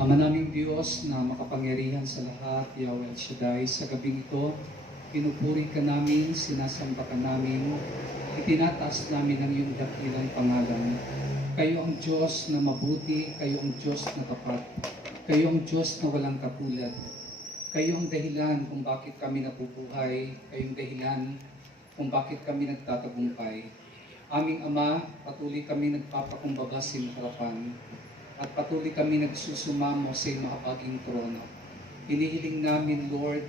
Ama naming Diyos na makapangyarihan sa lahat, Yahweh El Shaddai, sa gabing ito, pinupuri ka namin, sinasamba ka namin, itinataas namin ang iyong dakilang pangalan. Kayo ang Diyos na mabuti, kayo ang Diyos na tapat, kayo ang Diyos na walang katulad. Kayo ang dahilan kung bakit kami nabubuhay, kayong dahilan kung bakit kami nagtatagumpay. Aming Ama, patuloy kami nagpapakumbaba sa iyong harapan at patuloy kami nagsusumamo sa iyong mahabaging trono. Hinihiling namin, Lord,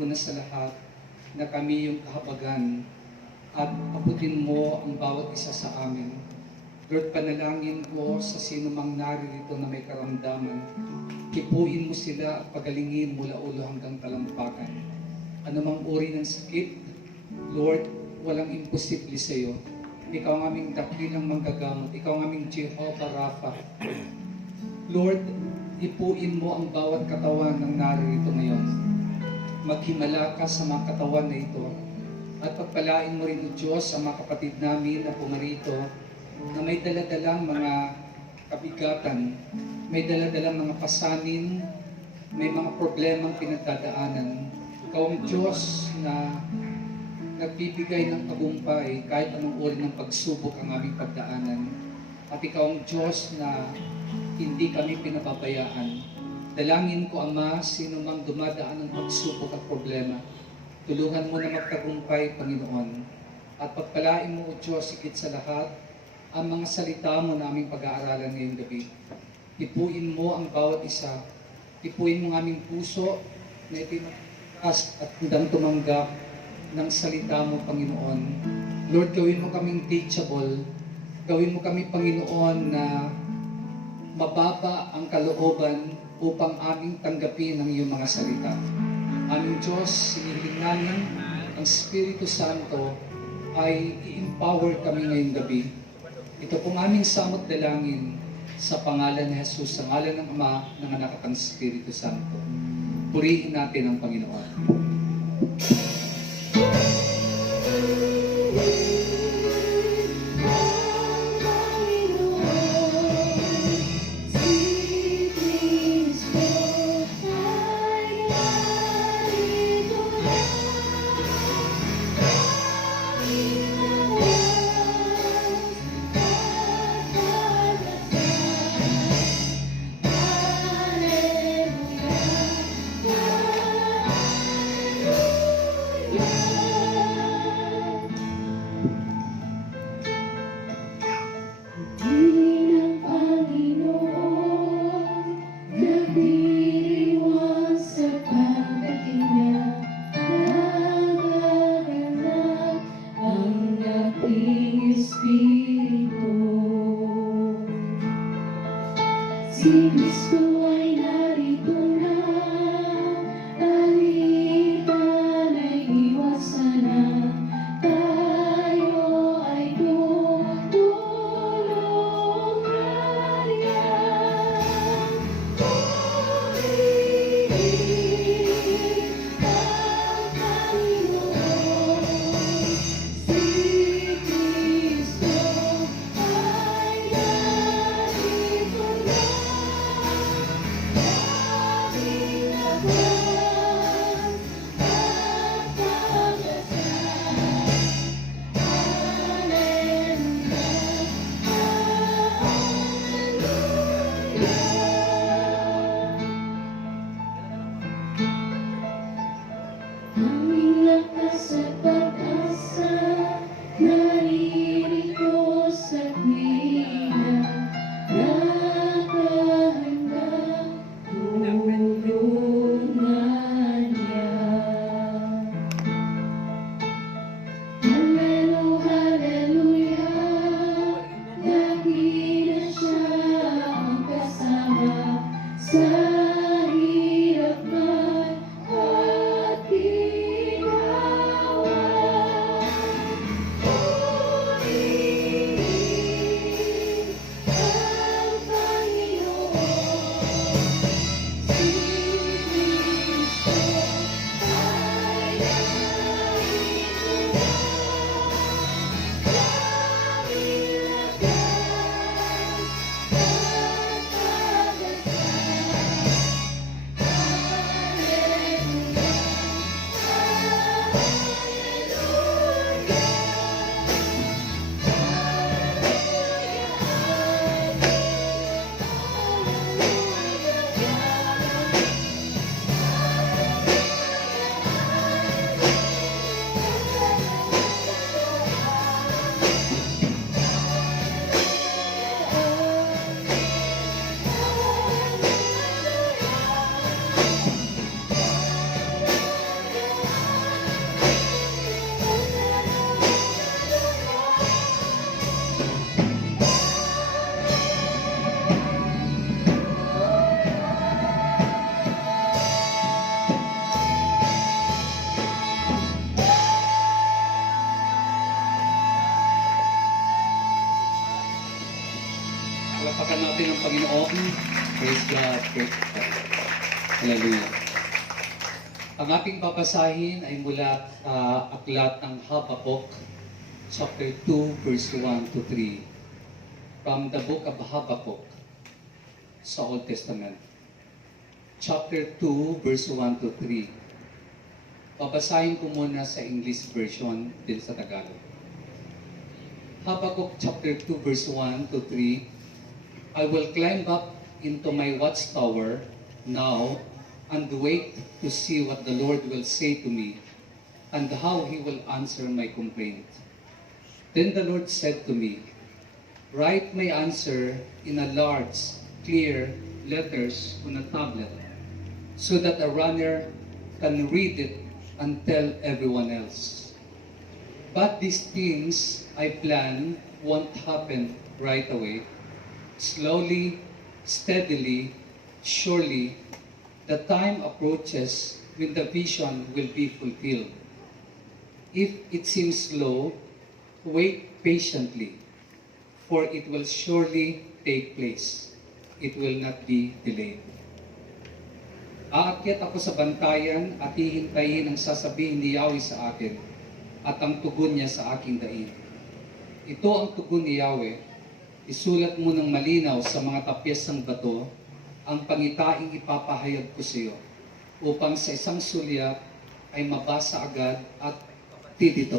una sa lahat, na kami yung kahabagan at abutin mo ang bawat isa sa amin. Lord, panalangin ko sa sino mang naririto na may karamdaman. Hipuin mo sila at pagalingin mula ulo hanggang talampakan. Anumang uri ng sakit, Lord, walang imposible sa iyo. Ikaw ang aming dakilang manggagamot. Ikaw ang aming Jehovah Rapha. Lord, hipuin mo ang bawat katawan ng naririto ngayon. Maghimala ka sa mga katawan na ito. At pagpalain mo rin, O Diyos, ang mga kapatid namin na pumarito na may daladalang mga kabigatan, may daladalang mga pasanin, may mga problemang pinagdadaanan. Ikaw ang Diyos na nagbibigay ng tagumpay kahit anong uri ng pagsubok ang aming pagdaanan. At ikaw ang Diyos na hindi kami pinababayaan. Dalangin ko, Ama, sino mang dumadaan ng pagsubok at problema, tulungan mo na magtagumpay, Panginoon. At pagpalain mo, O Diyos, higit sa lahat, ang mga salita mo na aming pag-aaralan ngayong gabi. Ipuin mo ang bawat isa. Ipuin mo ang aming puso na ipinakas at handang tumanggap ng salita mo, Panginoon. Lord, gawin mo kaming teachable. Gawin mo kami, Panginoon, na mababa ang kalooban upang aming tanggapin ang iyong mga salita. Aming Diyos, sinihiling namin ang Espiritu Santo ay i-empower kami ngayong gabi. Ito pong aming samot dalangin sa pangalan ni Jesus, sa ngalan ng Ama, ng Anak at ng Espiritu Santo. Purihin natin ang Panginoon. Si Kristo ay narito na, alitan ay iwasan na, tayo ay tutulungan niya. Purihin ang Panginoon, si Kristo ay narito na. Praise God. Praise God. Hallelujah. Ang ating babasahin ay mula aklat ng Habakkuk, chapter 2, verse 1 to 3. From the book of Habakkuk sa Old Testament. Chapter 2, verse 1 to 3. Babasahin ko muna sa English version din sa Tagalog. Habakkuk chapter 2, verse 1 to 3. I will climb up into my watchtower now and wait to see what the Lord will say to me and how he will answer my complaint. Then the Lord said to me, write my answer in a large, clear letters on a tablet so that a runner can read it and tell everyone else. But these things I plan won't happen right away. Slowly, steadily, surely, the time approaches when the vision will be fulfilled. If it seems slow, wait patiently, for it will surely take place. It will not be delayed. Aakyat ako sa bantayan at hihintayin ang sasabihin ni Yahweh sa akin at ang tugon niya sa aking daig. Ito ang tugon ni Yahweh. Isulat mo ng malinaw sa mga tapyas ng bato ang pangitaing ipapahayag ko sa iyo upang sa isang sulyap ay mabasa agad at titito.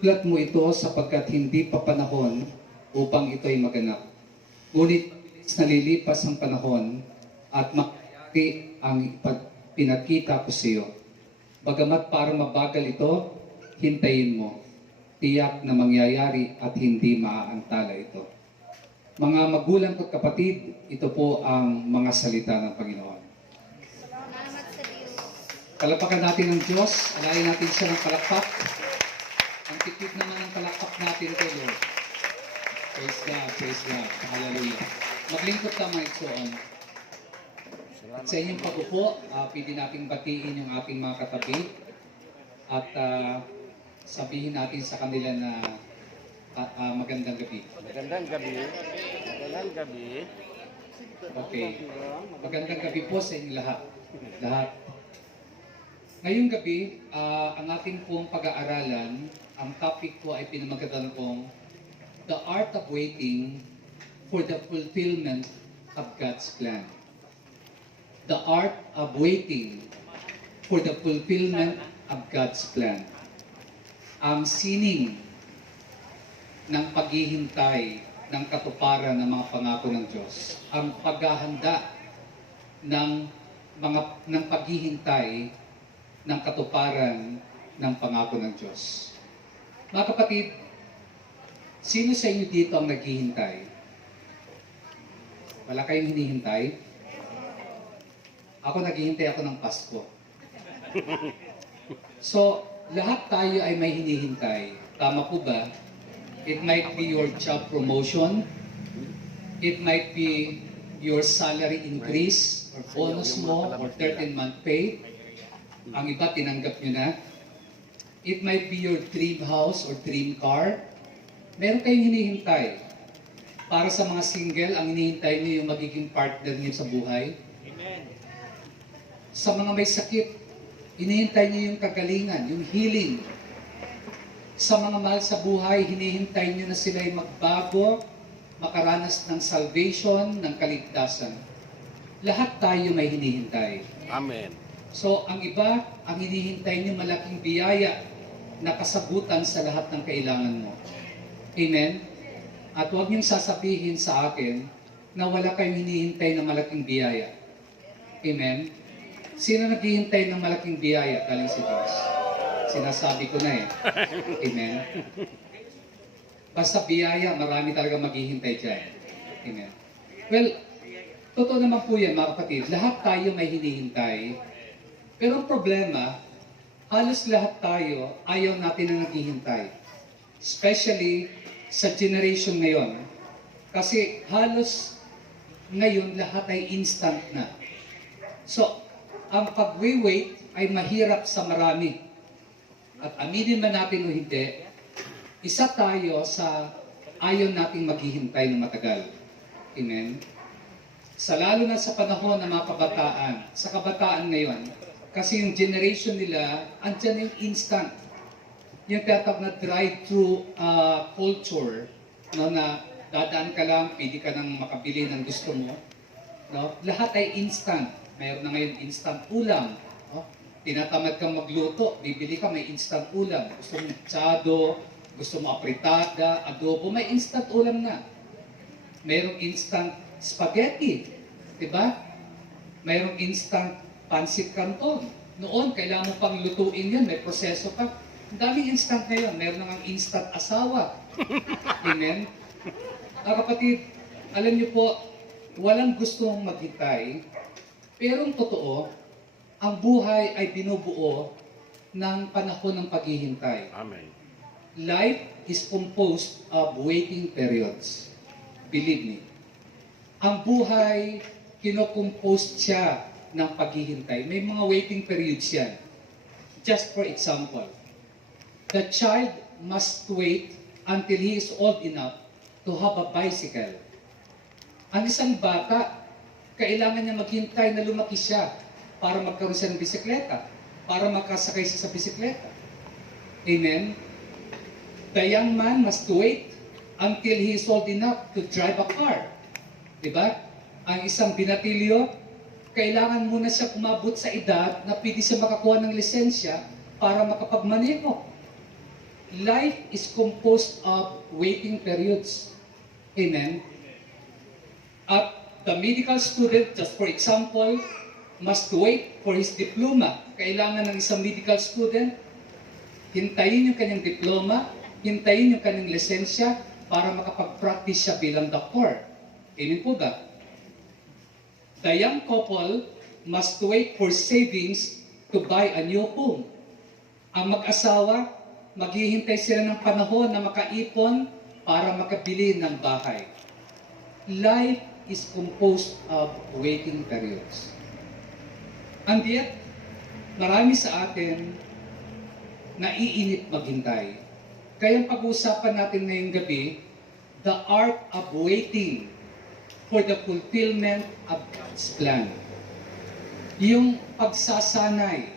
Sulat mo ito sapagkat hindi pa panahon upang ito ay maganap. Ngunit nalilipas ang panahon at makayari ang pinakita ko sa iyo. Bagamat parang mabagal ito, hintayin mo. Tiyak na mangyayari at hindi maaantala ito. Mga magulang at kapatid, ito po ang mga salita ng Panginoon. Salamat sa Diyos. Palapakan natin ng Diyos, alayin natin siya ng palakpak. Ang titip naman ng palakpak natin kay Lord. Praise God, hallelujah. Maglingkod ka mga itsoon. At sa inyong pag-upo, pwede natin batiin yung ating mga katabi. At sabihin natin sa kanila na magandang gabi. Magandang gabi. Magandang gabi. Okay. Magandang gabi po sa inyong lahat. Lahat. Ngayong gabi, ang ating pong pag-aaralan, ang topic ko ay pinamagatan pong The Art of Waiting for the Fulfillment of God's Plan. The Art of Waiting for the Fulfillment of God's Plan. Ang sining ng paghihintay ng katuparan ng mga pangako ng Diyos. Ang paghahanda ng paghihintay ng katuparan ng pangako ng Diyos. Mga kapatid, sino sa inyo dito ang naghihintay? Wala kayong hinihintay? Ako naghihintay ako ng Pasko. So, lahat tayo ay may hinihintay. Tama po ba? It might be your job promotion. It might be your salary increase or bonus mo or 13-month pay. Ang iba tinanggap nyo na. It might be your dream house or dream car. Meron kayong hinihintay. Para sa mga single, ang hinihintay nyo yung magiging partner nyo sa buhay. Amen. Sa mga may sakit, hinihintay nyo yung kagalingan, yung healing. Sa mga mahal sa buhay, hinihintay nyo na sila ay magbago, makaranas ng salvation, ng kaligtasan. Lahat tayo may hinihintay. Amen. So, ang iba, ang hinihintay nyo malaking biyaya na kasagutan sa lahat ng kailangan mo. Amen? At huwag niyong sasabihin sa akin na wala kayong hinihintay na malaking biyaya. Amen? Sino naghihintay ng malaking biyaya? Galing si Diyos. Sinasabi ko na eh. Amen? Basta biyaya, marami talaga maghihintay dyan. Amen? Well, totoo naman po yan mga kapatid. Lahat tayo may hinihintay. Pero ang problema, halos lahat tayo ayaw natin na naghihintay. Especially sa generation ngayon. Kasi halos ngayon lahat ay instant na. So, ang pag-wait ay mahirap sa marami. At aminin man natin o hindi, isa tayo sa ayaw nating maghihintay ng matagal. Amen? lalo na sa panahon ng mga kabataan, sa kabataan ngayon, kasi yung generation nila, andyan yung instant. Yung tinatawag na drive-thru culture, no, na dadaan ka lang, pwede ka nang makabili ng gusto mo. No? Lahat ay instant. Mayroon na ngayon instant ulam. No? Tinatamad kang magluto, bibili ka, may instant ulam. Gusto mo machado, gusto mo apritada, adobo, may instant ulam na. Mayroong instant spaghetti, di ba? Mayroong instant pancit canton. Noon, kailangan mo pang lutuin yan, may proseso pa. Ang daming instant ngayon, mayroon na nga instant asawa. Amen? Kapatid, alam niyo po, walang gustong maghintay, pero ang totoo, ang buhay ay binubuo ng panahon ng paghihintay. Amen. Life is composed of waiting periods. Believe me. Ang buhay, kinocompose siya ng paghihintay. May mga waiting periods yan. Just for example, the child must wait until he is old enough to have a bicycle. Ang isang bata, kailangan niya maghintay na lumaki siya para magkaroon siya ng bisikleta, para makasakay siya sa bisikleta. Amen? The young man must wait until he is old enough to drive a car. Diba? Ang isang binatilyo, kailangan muna siya kumabot sa edad na pwede siya makakuha ng lisensya para makapagmaneho. Life is composed of waiting periods. Amen? At the medical student, just for example, must wait for his diploma. Kailangan ng isang medical student, hintayin yung kanyang diploma, hintayin yung kanyang lisensya para makapag-practice siya bilang doktor. Amen po ba? The young couple must wait for savings to buy a new home. Ang mag-asawa, maghihintay sila ng panahon na makaipon para makabili ng bahay. Life is composed of waiting periods. And yet, marami sa atin naiinip maghintay. Kaya pag-uusapan natin ngayong gabi, the art of waiting for the fulfillment of God's plan. Yung pagsasanay,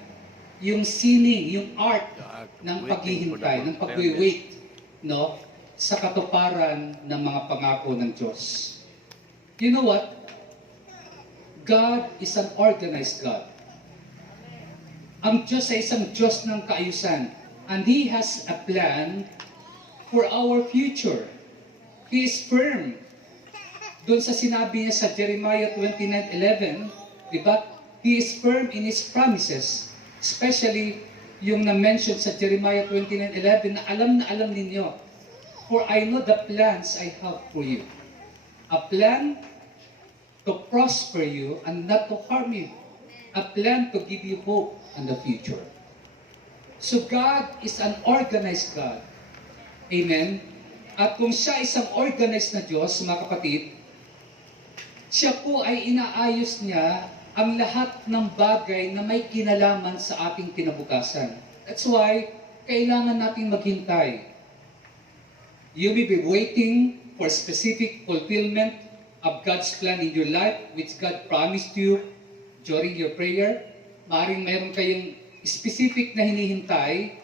yung sining, yung art ng paghihintay, ng pag-wait, no, sa katuparan ng mga pangako ng Diyos. You know what? God is an organized God. Ang Diyos ay isang Diyos ng kaayusan. And He has a plan for our future. He is firm. Doon sa sinabi niya sa Jeremiah 29:11, di ba? He is firm in His promises. Especially yung na-mention sa Jeremiah 29:11 na alam ninyo. For I know the plans I have for you. A plan to prosper you and not to harm you. A plan to give you hope in the future. So God is an organized God. Amen? At kung siya isang organized na Diyos, mga kapatid, siya po ay inaayos niya ang lahat ng bagay na may kinalaman sa ating kinabukasan. That's why, kailangan nating maghintay. You may be waiting for specific fulfillment of God's plan in your life, which God promised you during your prayer. Maring mayroon kayong specific na hinihintay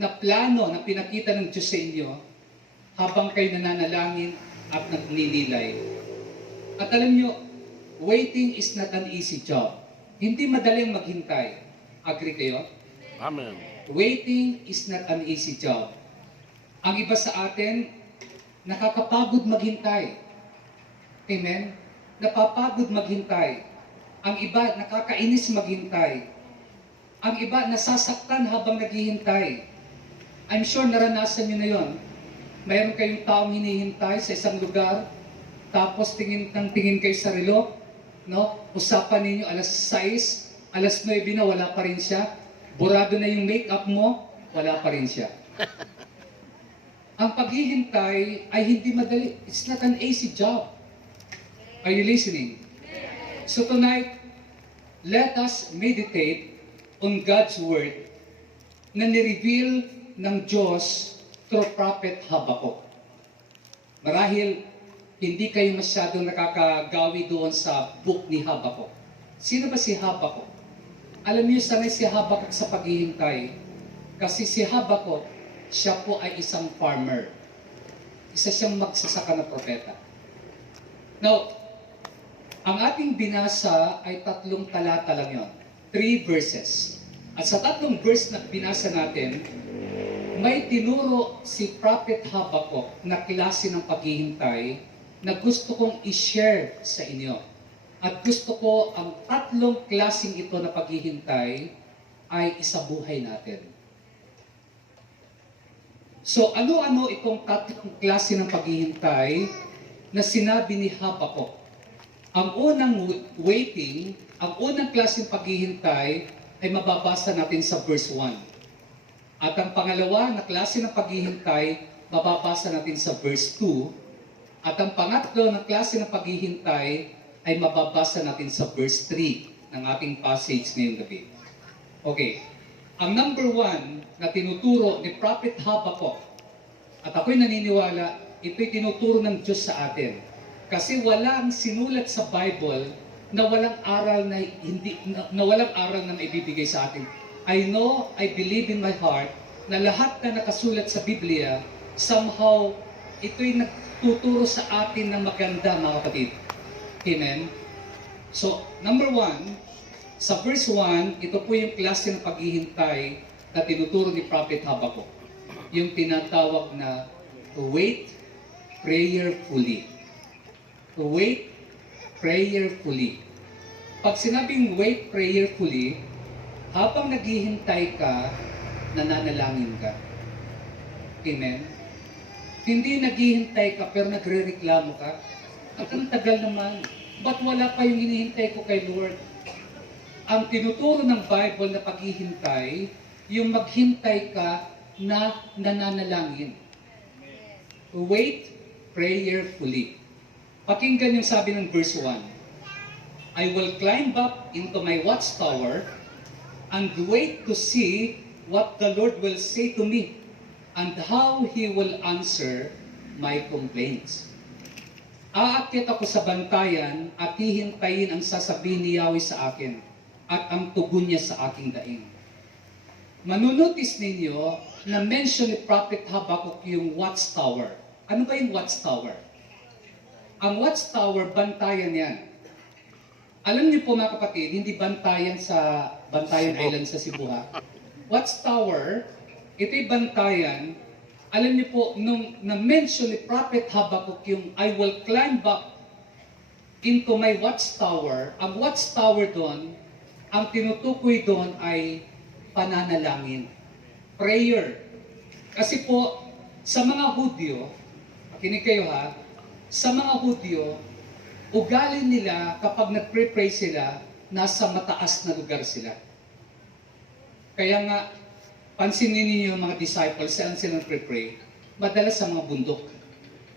na plano na pinakita ng Diyos sa inyo habang kayo nananalangin at nagninilay. At alam nyo, waiting is not an easy job. Hindi madaling maghintay. Agree kayo? Amen. Waiting is not an easy job. Ang iba sa atin, nakakapagod maghintay. Amen? Napapagod maghintay. Ang iba, nakakainis maghintay. Ang iba, nasasaktan habang naghihintay. I'm sure naranasan nyo na yon. Mayroon kayong taong hinihintay sa isang lugar, tapos tingin kayo sa relo, no? Usapan ninyo alas 6, alas 9 na, wala pa rin siya. Burado na yung make-up mo, wala pa rin siya. Ang paghihintay ay hindi madali. It's not an easy job. Are you listening? So tonight, let us meditate on God's Word na nireveal ng Diyos through Prophet Habakkuk. Marahil, hindi kayo masyadong nakakagawi doon sa book ni Habakuk. Sino ba si Habakuk? Alam niyo, sanay si Habakuk sa paghihintay. Kasi si Habakuk, siya po ay isang farmer. Isa siyang magsasaka na propeta. Now, ang ating binasa ay 3 talata lang yon. 3 verses. At sa 3 verse na binasa natin, may tinuro si Prophet Habakuk na klase ng paghihintay na gusto kong i-share sa inyo. At gusto ko ang 3 klaseng ito na paghihintay ay isabuhay natin. So ano-ano itong 3 klase ng paghihintay na sinabi ni Habakuk? Ang unang waiting, ang unang klaseng paghihintay ay mababasa natin sa verse 1. At ang pangalawa na klase ng paghihintay, mababasa natin sa verse 2. At ang pangatlo na klase ng paghihintay ay mababasa natin sa verse 3 ng ating passage ngayong gabi. Okay. Ang number 1 na tinuturo ni Prophet Habakuk, at ako'y naniniwala, ito'y tinuturo ng Diyos sa atin. Kasi walang sinulat sa Bible na walang aral na walang aral na maibibigay sa atin. I know, I believe in my heart na lahat na nakasulat sa Biblia, somehow ito'y nagtuturo sa atin ng maganda, mga kapatid. Amen? So, number 1, sa verse 1, ito po yung klase ng paghihintay na tinuturo ni Prophet Habakuk. Yung tinatawag na to wait prayerfully. To wait prayerfully. Pag sinabing wait prayerfully, habang naghihintay ka, nananalangin ka. Amen? Hindi naghihintay ka pero nagre-reklamo ka. At ang tagal naman, ba't wala pa yung hinihintay ko kay Lord? Ang tinuturo ng Bible na paghihintay, yung maghintay ka na nananalangin. Wait prayerfully. Pakinggan yung sabi ng verse 1. I will climb up into my watchtower and wait to see what the Lord will say to me and how He will answer my complaints. Aakyat ako sa bantayan at hihintayin ang sasabihin ni Yahweh sa akin at ang tugon niya sa aking daing. Manunotice ninyo na mention ni Prophet Habakuk yung watchtower. Ano ba yung watchtower? Ang watchtower, bantayan yan. Alam niyo po mga kapatid, hindi bantayan sa Bantayan Island sa Cebu ha. Watchtower, ito'y bantayan. Alam niyo po, nung na-mention ni Prophet Habakuk yung I will climb up into my watchtower, ang watchtower doon, ang tinutukoy doon ay pananalangin. Prayer. Kasi po, sa mga Hudyo, kinig kayo ha, sa mga Hudyo, ugali nila kapag nagpre-pray sila, nasa mataas na lugar sila. Kaya nga, pansinin niyo yung mga disciples, saan sila nagpre-pray? Madalas sa mga bundok.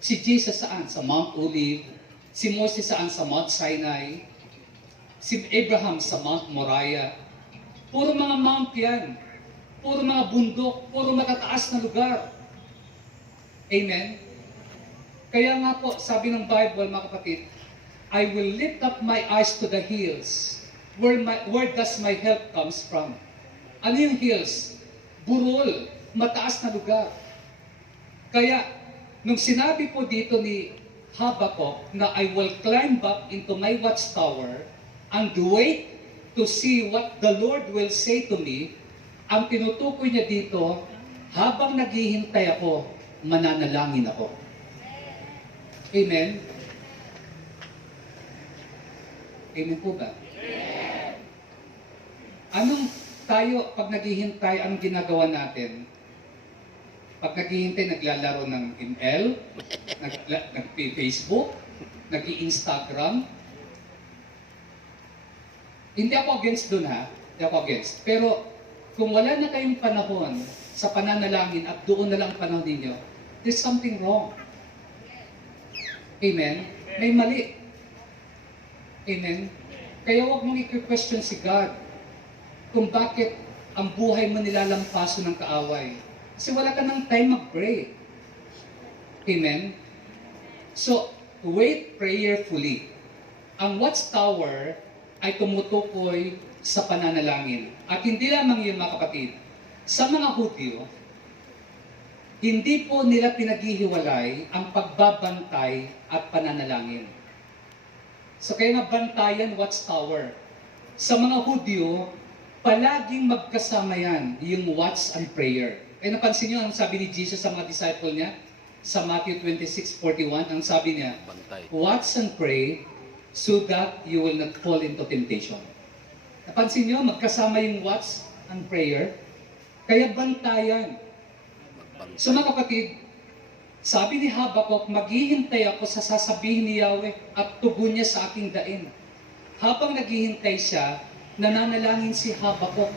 Si Jesus saan? Sa Mount Olive. Si Moses saan? Sa Mount Sinai. Si Abraham sa Mount Moriah. Puro mga mount yan. Puro mga bundok. Puro matataas na lugar. Amen? Kaya nga po, sabi ng Bible, mga kapatid, I will lift up my eyes to the hills. Where does my help comes from? Ano yung hills? Burol. Mataas na lugar. Kaya, nung sinabi po dito ni Habakuk na I will climb up into my watchtower and wait to see what the Lord will say to me, ang tinutukoy niya dito, habang naghihintay ako, mananalangin ako. Amen? Amen po ba? Anong tayo, pag naghihintay, ang ginagawa natin? Pag naghihintay, naglalaro ng ML, nag-Facebook, nag-Instagram. Hindi ako against dun ha, hindi ako against. Pero kung wala na kayong panahon sa pananalangin at doon na lang panahon ninyo, there's something wrong. Amen? May mali. Amen? Kaya huwag mong i-question si God kung bakit ang buhay mo nilalampaso ng kaaway. Kasi wala ka ng time mag-pray. Amen? So, wait prayerfully. Ang watchtower ay tumutukoy sa pananalangin. At hindi lamang yun, mga kapatid. Sa mga Hudyo, hindi po nila pinaghihiwalay ang pagbabantay at pananalangin. So kaya nga bantayan, watchtower. Sa mga Hudyo, palaging magkasama yan, yung watch and prayer. Kaya napansin niyo, ang sabi ni Jesus sa mga disciple niya, sa Matthew 26:41, ang sabi niya, Bantay. watch and pray so that you will not fall into temptation. Napansin niyo, magkasama yung watch and prayer, kaya bantayan. Magbantay. So mga kapatid, sabi ni Habakuk, maghihintay ako sa sasabihin ni Yahweh at tugon niya sa aking dain. Habang naghihintay siya, nananalangin si Habakuk.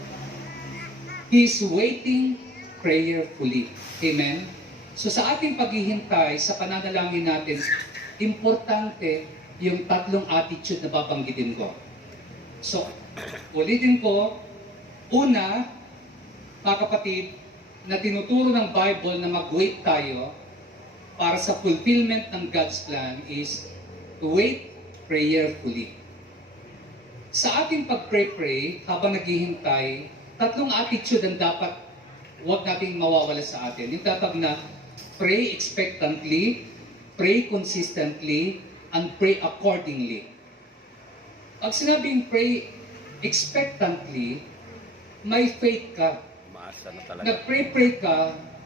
He is waiting prayerfully. Amen? So sa ating paghihintay, sa pananalangin natin, importante yung tatlong attitude na babanggitin ko. So, ulitin ko, una, mga kapatid, na tinuturo ng Bible na mag-wait tayo para sa fulfillment ng God's plan is to wait prayerfully. Sa ating pag-pray habang naghihintay, tatlong attitude ang dapat huwag nating mawawala sa atin. Yung tatag na pray expectantly, pray consistently, and pray accordingly. Pag sinabing pray expectantly, may faith ka. Umaasa na talaga. Nag-pray ka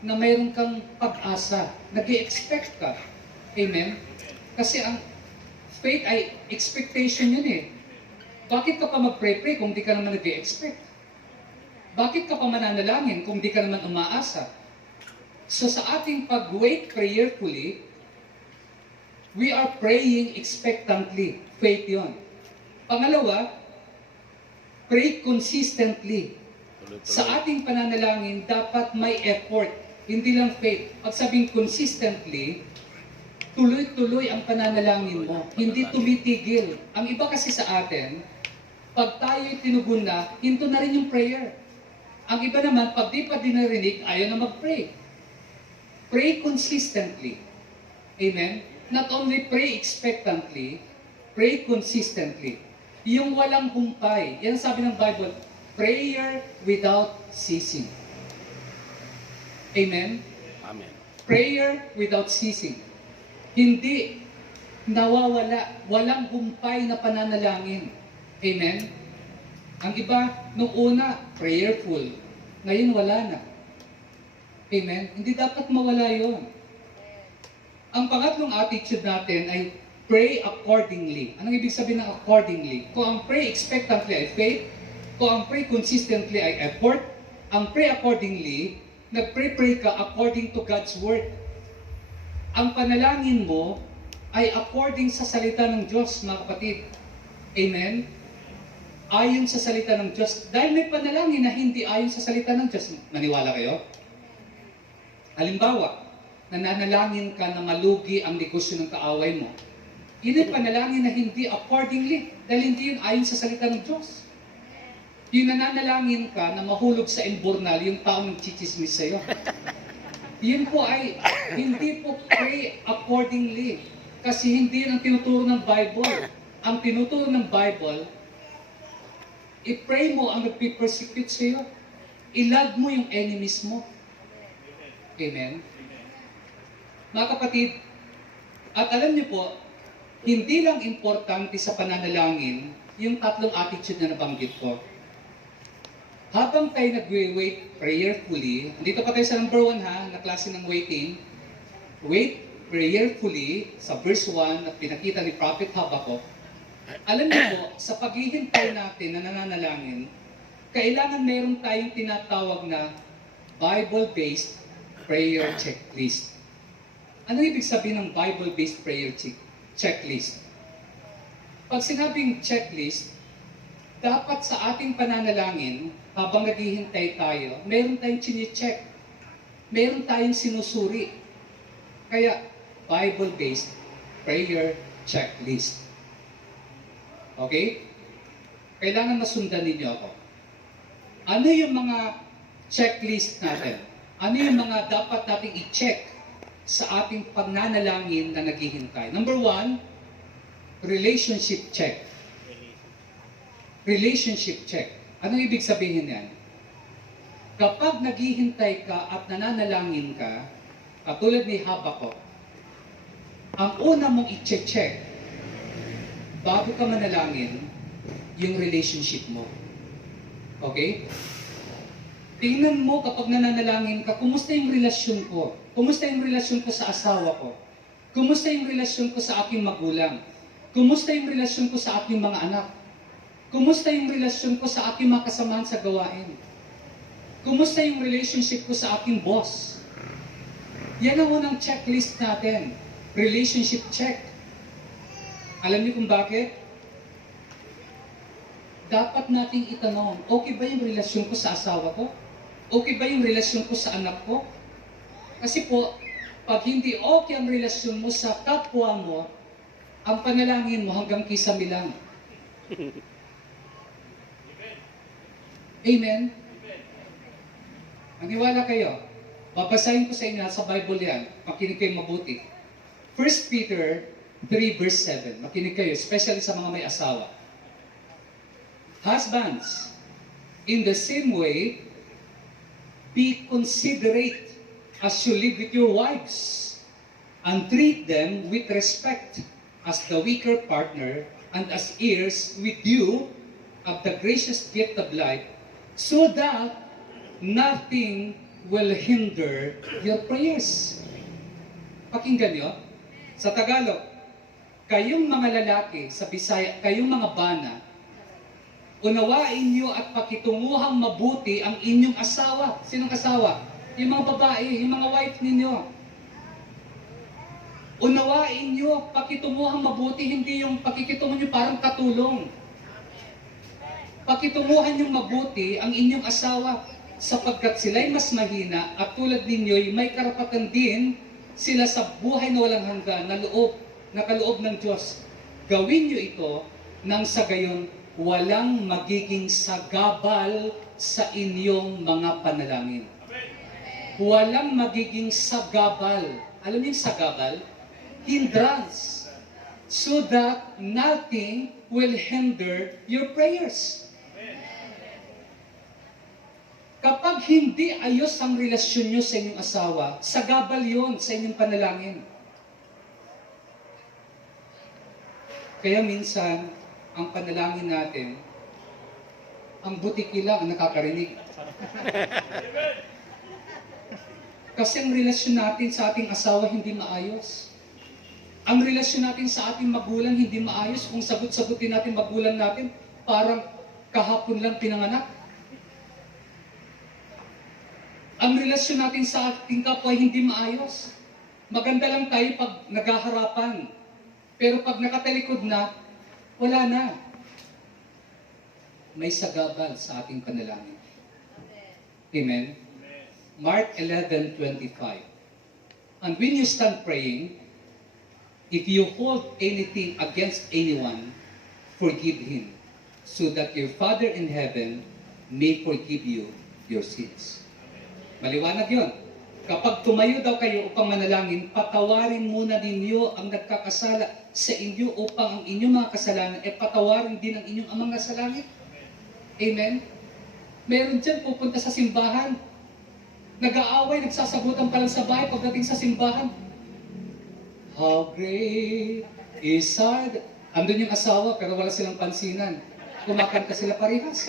na mayroon kang pag-asa. Nag-i-expect ka. Amen? Kasi ang faith ay expectation yun eh. Bakit ka pa mag-pray kung di ka naman nag-i-expect? Bakit ka pa mananalangin kung di ka naman umaasa? So sa ating pag-wait prayerfully, we are praying expectantly. Faith yun. Pangalawa, pray consistently. Tuloy-tuloy. Sa ating pananalangin, dapat may effort. Hindi lang faith. Pag sabing consistently, tuloy-tuloy ang pananalangin mo. Hindi tumitigil. Ang iba kasi sa atin, pag tayo'y tinugon na, hinto na rin yung prayer. Ang iba naman, pag di pa dinarinig, ayaw na mag-pray. Pray consistently. Amen? Not only pray expectantly, pray consistently. Yung walang humpay. Yan sabi ng Bible, prayer without ceasing. Amen? Amen. Prayer without ceasing. Hindi nawawala, walang humpay na pananalangin. Amen? Ang iba, nung una, prayerful. Ngayon, wala na. Amen? Hindi dapat mawala yon. Ang pangatlong attitude natin ay pray accordingly. Anong ibig sabihin ng accordingly? Kung ang pray expectantly ay faith, kung ang pray consistently ay effort, ang pray accordingly, nag-pray ka according to God's word. Ang panalangin mo ay according sa salita ng Diyos, mga kapatid. Amen? Ayon sa salita ng Diyos. Dahil may panalangin na hindi ayon sa salita ng Diyos. Maniwala kayo? Halimbawa, nananalangin ka na malugi ang negosyo ng kaaway mo. Yun ay panalangin na hindi accordingly. Dahil hindi yun ayon sa salita ng Diyos. Yung nananalangin ka na mahulog sa imburnal yung taong nagchichismis sa'yo. Yun po ay hindi po pray accordingly. Kasi hindi yun ang tinuturo ng Bible. Ang tinuturo ng Bible, i-pray mo ang nagpipersecute sa'yo. I-love mo yung enemies mo. Amen? Mga kapatid, at alam niyo po, hindi lang importante sa pananalangin yung tatlong attitude na nabanggit ko. Habang tayo nag-wait prayerfully, dito pa tayo sa number 1 ha, na klase ng waiting. Wait prayerfully, sa verse 1 na pinakita ni Prophet Habakuk. Alam niyo po, sa paghihintay natin na nananalangin, kailangan meron tayong tinatawag na Bible-based prayer checklist. Ano ibig sabihin ng Bible-based prayer checklist? Pag sinabing checklist, dapat sa ating pananalangin, habang naghihintay tayo, meron tayong chine-check. Meron tayong sinusuri. Kaya, Bible-based prayer checklist. Okay? Kailangan masundan ninyo ako. Ano yung mga checklist natin? Ano yung mga dapat nating i-check sa ating pagnanalangin na naghihintay. Number one, relationship check. Relationship check. Anong ibig sabihin yan? Kapag naghihintay ka at nananalangin ka, katulad ni Habakuk, ang una mong i-check bago ka manalangin, yung relationship mo. Okay? Tingnan mo kapag nananalangin ka, kumusta yung relasyon ko? Kumusta yung relasyon ko sa asawa ko? Kumusta yung relasyon ko sa aking magulang? Kumusta yung relasyon ko sa aking mga anak? Kumusta yung relasyon ko sa aking mga kasamahan sa gawain? Kumusta yung relationship ko sa aking boss? Yan ang unang checklist natin. Relationship check. Alam niyo kung bakit? Dapat nating itanong, okay ba yung relasyon ko sa asawa ko? Okay ba yung relasyon ko sa anak ko? Kasi po, pag hindi okay ang relasyon mo sa kapwa mo, ang panalangin mo hanggang kisame lang. Amen? Maniwala kayo. Babasahin ko sa inyo sa Bible yan. Makinig kayo mabuti. 1 Peter 3 verse 7. Makinig kayo, especially sa mga may asawa. Husbands, in the same way, be considerate as you live with your wives, and treat them with respect as the weaker partner and as heirs with you of the gracious gift of life, so that nothing will hinder your prayers. Pakinggan nyo, sa Tagalog, kayong mga lalaki, sa Bisaya, kayong mga bana, unawain niyo at pakitunguhang mabuti ang inyong asawa. Sinong asawa? Yung mga babae, yung mga wife ninyo. Unawain niyo, pakitunguhang mabuti, hindi yung pakikitungo niyo parang katulong. Pakitunguhan niyo mabuti ang inyong asawa sapagkat sila'y mas mahina at tulad ninyo'y may karapatan din sila sa buhay na walang hanggan na kaloob ng Diyos. Gawin niyo ito nang sa gayon walang magiging sagabal sa inyong mga panalangin. Walang magiging sagabal. Alam niyo yung sagabal? Hindrance. So that nothing will hinder your prayers. Kapag hindi ayos ang relasyon niyo sa inyong asawa, sagabal yon sa inyong panalangin. Kaya minsan, ang panalangin natin, ang butiki lang ang nakakarinig. Kasi ang relasyon natin sa ating asawa hindi maayos. Ang relasyon natin sa ating magulang hindi maayos. Kung sagot-sagutin natin magulang natin, parang kahapon lang pinanganak. Ang relasyon natin sa ating kapwa hindi maayos. Maganda lang tayo pag naghaharapan. Pero pag nakatalikod na, wala na. May sagabal sa ating panalangin. Amen? Mark 11:25. And when you stand praying, if you hold anything against anyone, forgive him, so that your Father in heaven may forgive you your sins. Maliwanag yun. Kapag tumayo daw kayo upang manalangin, patawarin muna ninyo ang nagkakasala sa inyo upang ang inyong mga kasalanan patawarin din ang inyong amang nasa langit. Amen? Meron dyan pupunta sa simbahan. Nag-aaway, nagsasagutan pa lang sa bahay pagdating sa simbahan. How great is our... Andun yung asawa pero wala silang pansinan. Kumakanta sila parehas.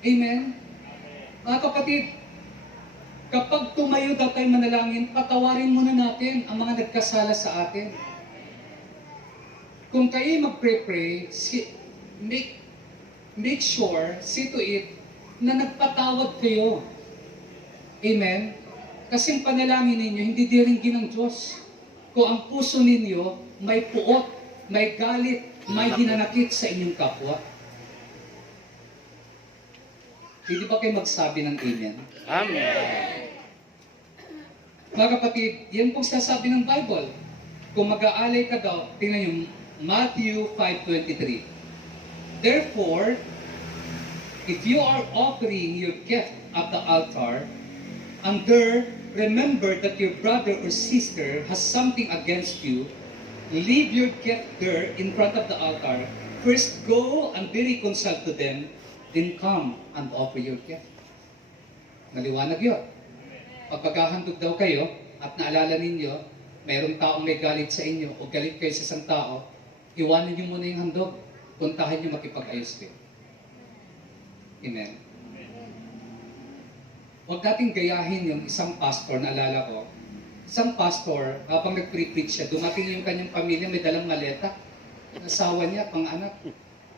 Amen? Mga kapatid, kapag tumayo daw tayo manalangin, patawarin muna natin ang mga nagkasala sa atin. Kung kayo mag-pray, make sure, see to it, na nagpatawad kayo. Amen? Kasi ang panalangin ninyo, hindi diringgin ng Diyos. Kung ang puso ninyo may puot, may galit, may hinanakit sa inyong kapwa. Hindi ba kayo magsabi ng amen? Amen. Mga kapatid, yan pong sinasabi ng Bible. Kung mag-aalay ka daw, tingnan yung Matthew 5:23. Therefore, if you are offering your gift at the altar, and there remember that your brother or sister has something against you, leave your gift there in front of the altar. First go and be reconciled to them, then come and offer your gift. Maliwanag yun. Pag maghahandog daw kayo at naalala ninyo, mayroong taong may galit sa inyo o galit kayo sa isang tao, iwanan niyo muna yung handog. Puntahan niyo makipag-ayos kayo. Amen. Huwag nating gayahin yung isang pastor, naalala ko. Isang pastor, habang nag-preach siya, dumating yung kanyang pamilya, may dalang maleta. Asawa niya, pang-anak.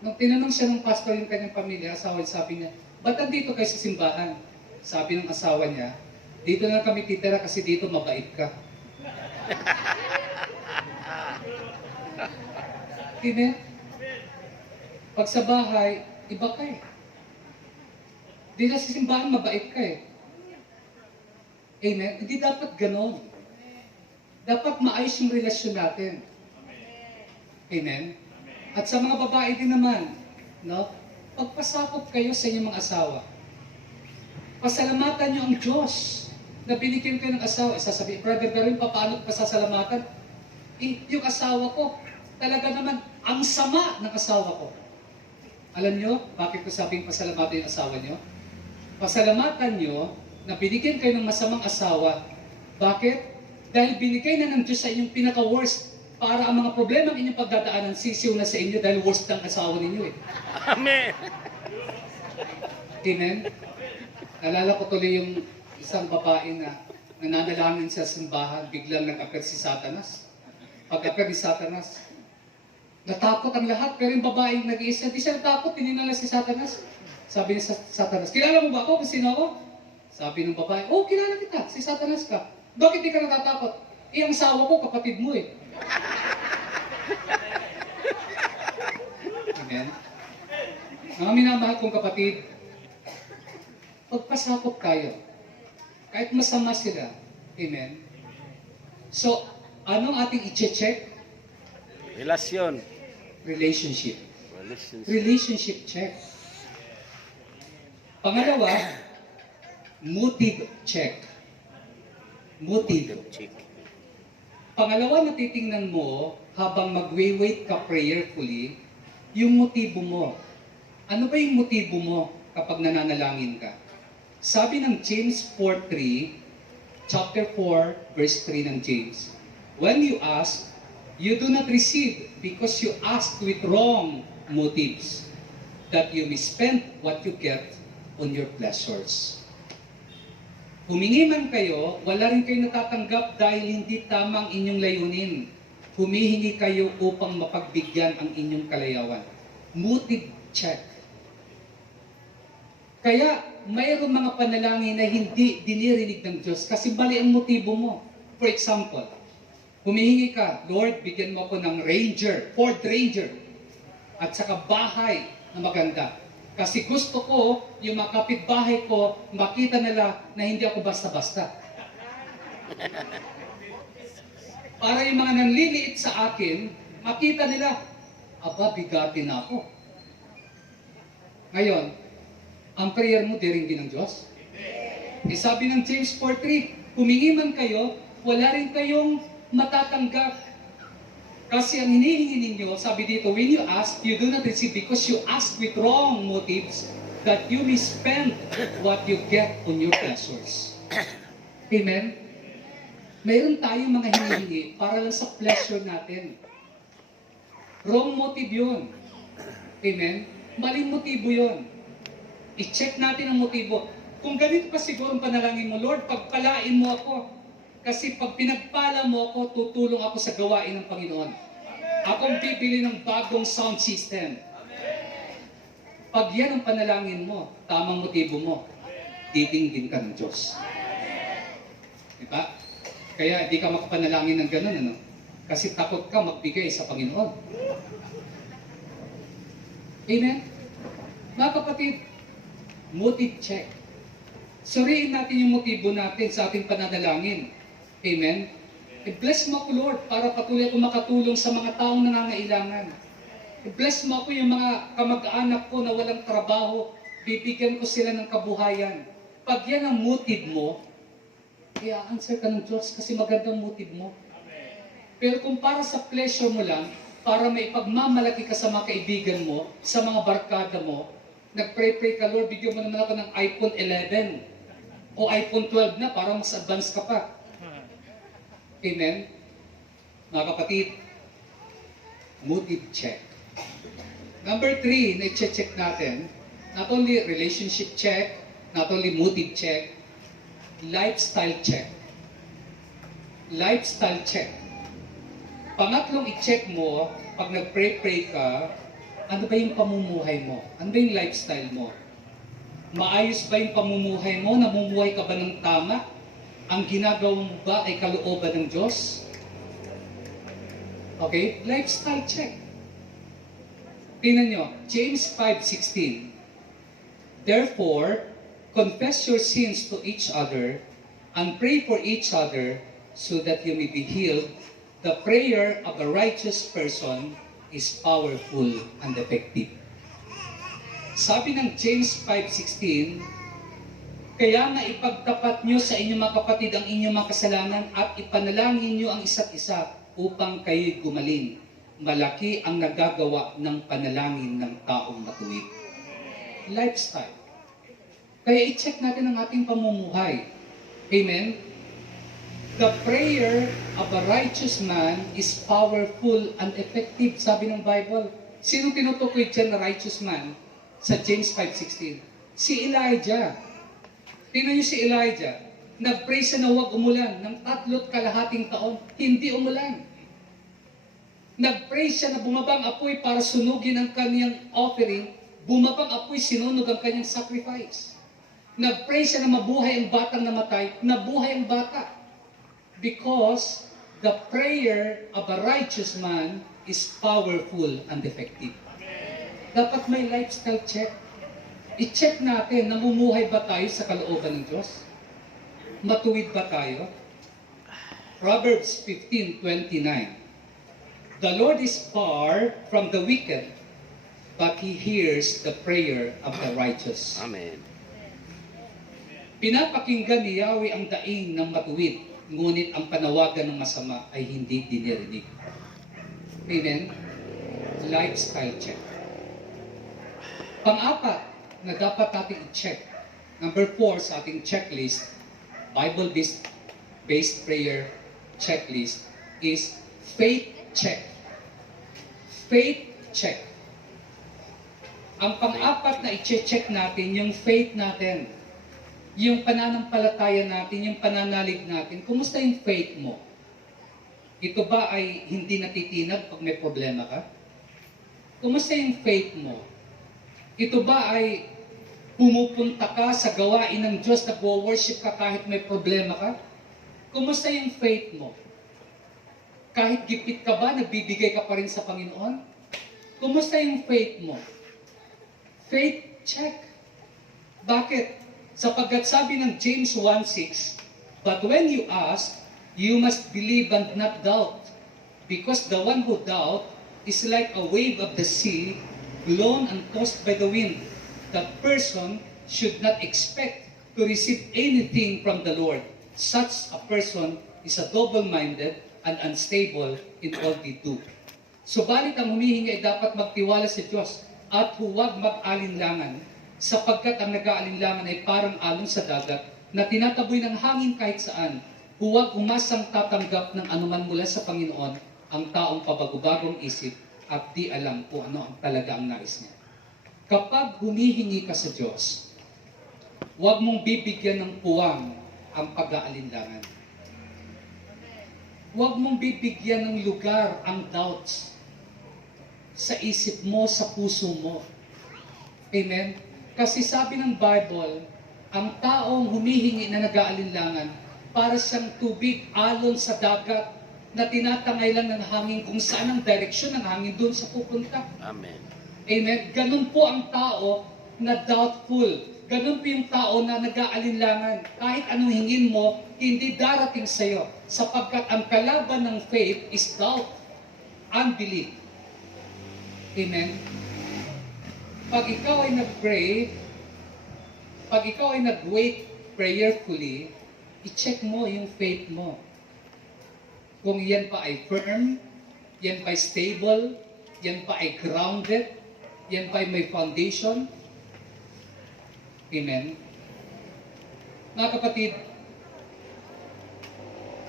Nung tinanong siya ng pastor yung kanyang pamilya, asawa niya, sabi niya, ba't nandito kayo sa simbahan? Sabi ng asawa niya, dito na kami titira kasi dito mabait ka. Amen? Pag sa bahay, iba ka eh. Dito sa simbahan, mabait ka eh. Amen? Hindi dapat ganon. Dapat maayos yung relasyon natin. Amen? At sa mga babae din naman, no? Pagpasakop kayo sa inyong mga asawa. Pasalamatan niyo ang Diyos na binigyan kayo ng asawa. Sasabihin, Brother Darwin, paano pasasalamatan? Yung asawa ko, talaga naman, ang sama ng asawa ko. Alam niyo, bakit ko sabing pasalamatan yung asawa niyo? Pasalamatan niyo na binigyan kayo ng masamang asawa. Bakit? Dahil binigay na ng Diyos sa inyong pinaka-worst para ang mga problema ng inyong pagdadaanan sisiw na sa inyo dahil worst ang asawa ninyo eh. Amen. Amen? Nalala ko tuloy yung isang babae na nananalangin sa simbahan, biglang nag-appear si Satanas. Pag-appear ni Satanas, natakot ang lahat, pero yung babaeng nag-iisa, di siya natakot, tininala si Satanas. Sabi ni Satanas, kilala mo ba ako kung sino ako? Sabi ng babae, oh, kilala kita, si Satanas ka. Bakit di ka natatakot? Eh, ang asawa ko, kapatid mo eh. Amen? Mga minamahal kong kapatid, pagpasakop tayo. Kahit masama sila. Amen? So, anong ating i-check? Relasyon. Relationship. Relationship. Relationship check. Pangalawa, motive check. Motive. Check. Pangalawa na titingnan mo habang magwe-wait ka prayerfully, yung motibo mo. Ano ba yung motibo mo kapag nananalangin ka? Sabi ng James 4:3, chapter 4, verse 3 ng James, when you ask, you do not receive because you ask with wrong motives, that you may spend what you get on your pleasures. Humingi man kayo, wala rin kayo natatanggap dahil hindi tamang inyong layunin. Humihingi kayo upang mapagbigyan ang inyong kalayawan. Motive check. Kaya, mayroong mga panalangin na hindi dinirinig ng Diyos kasi mali ang motibo mo. For example, humihingi ka, Lord, bigyan mo ako ng Ranger, Ford Ranger, at saka bahay na maganda. Kasi gusto ko, yung mga kapitbahay ko, makita nila na hindi ako basta-basta. Para yung mga nanliliit sa akin, makita nila, aba, bigatin na ako. Ngayon, ang prayer mo diringgin ng Diyos? Eh, sabi ng James 4:3, humingi man kayo, wala rin kayong matatanggap. Kasi ang hinihingi ninyo, sabi dito, when you ask, you do not receive because you ask with wrong motives that you may spend what you get on your pleasures. Amen? Mayroon tayong mga hinihingi para lang sa pleasure natin. Wrong motive yun. Amen? Maling motibo yun. I-check natin ang motibo. Kung ganito pa siguro ang panalangin mo, Lord, pagpalain mo ako. Kasi pag pinagpala mo ako, tutulong ako sa gawain ng Panginoon. Akong bibili ng bagong sound system. Pag yan ang panalangin mo, tamang motibo mo, didinggin ka ng Diyos. Diba? Kaya di ka makapanalangin ng ganun, ano? Kasi takot ka magbigay sa Panginoon. Amen? Mga kapatid, motive check. Suriin natin yung motibo natin sa ating pananalangin. Amen? I-bless mo ako, Lord, para patuloy ako makatulong sa mga taong nangangailangan. I-bless mo ako yung mga kamag-anak ko na walang trabaho, bibigyan ko sila ng kabuhayan. Pag yan ang motive mo, i-answer ka ng Diyos kasi magandang motive mo. Pero kung para sa pleasure mo lang, para may pagmamalaki ka sa mga kaibigan mo, sa mga barkada mo, nag-pray ka, Lord, bigyan mo naman ako ng iPhone 11 o iPhone 12 na para mas advance ka pa. Amen? Mga kapatid, motive check. Number 3 na i-check natin, not only relationship check, not only motive check, lifestyle check. Lifestyle check. Pangatlong i-check mo, pag nag-pray ka, ano ba yung pamumuhay mo? Ano ba yung lifestyle mo? Maayos ba yung pamumuhay mo? Namumuhay ka ba ng tama? Ang ginagawa mo ba ay kalooban ng Diyos? Okay? Lifestyle check. Tingnan nyo, James 5:16. Therefore, confess your sins to each other and pray for each other so that you may be healed. The prayer of a righteous person is powerful and effective. Sabi ng James 5:16, kaya nga ipagtapat nyo sa inyong mga kapatid ang inyong mga kasalanan at ipanalangin nyo ang isa't isa upang kayo'y gumaling. Malaki ang nagagawa ng panalangin ng taong matuwid. Lifestyle. Kaya i-check natin ang ating pamumuhay. Amen? The prayer of a righteous man is powerful and effective, sabi ng Bible. Sino tinutukoy dyan na righteous man sa James 5:16? Si Elijah. Tingnan niyo si Elijah. Nag-pray siya na huwag umulan ng 3.5 taon. Hindi umulan. Nag-pray siya na bumabang apoy para sunugin ang kaniyang offering. Bumabang apoy, sinunog ang kaniyang sacrifice. Nag-pray siya na mabuhay ang batang namatay. Nabuhay ang bata. Because the prayer of a righteous man is powerful and effective. Dapat may lifestyle check. I-check natin, namumuhay ba tayo sa kalooban ng Diyos? Matuwid ba tayo? Proverbs 15:29. The Lord is far from the wicked, but He hears the prayer of the righteous. Amen. Pinapakinggan ni Yahweh ang daing ng matuwid, ngunit ang panawagan ng masama ay hindi dinirinig. Amen? Lifestyle check. Pang-apat na dapat natin i-check. Number 4 sa ating checklist, Bible-based prayer checklist is faith check. Faith check. Ang pang-apat na i-check natin, yung faith natin. Yung pananampalataya natin, yung pananalig natin. Kumusta yung faith mo? Ito ba ay hindi natitinag pag may problema ka? Kumusta yung faith mo? Ito ba ay pumupunta ka sa gawain ng Diyos, nag-worship ka kahit may problema ka? Kumusta yung faith mo? Kahit gipit ka ba, nagbibigay ka pa rin sa Panginoon? Kumusta yung faith mo? Faith check. Bakit? Sapagkat sabi ng James 1:6, but when you ask, you must believe and not doubt, because the one who doubt is like a wave of the sea, blown and tossed by the wind. That person should not expect to receive anything from the Lord. Such a person is a double-minded and unstable in all they do. Subalit ang humihingi ay dapat magtiwala sa Diyos at huwag mag-alinlangan, sapagkat ang nag-aalinlangan ay parang alon sa dagat na tinataboy ng hangin kahit saan. Huwag umasang tatanggap ng anuman mula sa Panginoon ang taong pabagubagong isip at di alam kung ano ang talaga ang nais niya. Kapag humihingi ka sa Diyos, huwag mong bibigyan ng puwang ang pag-aalinlangan. Huwag mong bibigyan ng lugar ang doubts sa isip mo, sa puso mo. Amen? Kasi sabi ng Bible, ang taong humihingi na nag-aalinlangan, para siyang tubig alon sa dagat na tinatangay lang ng hangin kung saan ang direksyon ng hangin doon sa pupunta. Amen. Amen? Ganun po ang tao na doubtful. Ganun po yung tao na nag-aalinlangan. Kahit anong hingin mo, hindi darating sa iyo. Sapagkat ang kalaban ng faith is doubt, unbelief. Amen? Pag ikaw ay nag-pray, pag ikaw ay nag-wait prayerfully, i-check mo yung faith mo. Kung yan pa ay firm, yan pa ay stable, yan pa ay grounded, yan pa ay may foundation. Amen? Mga kapatid,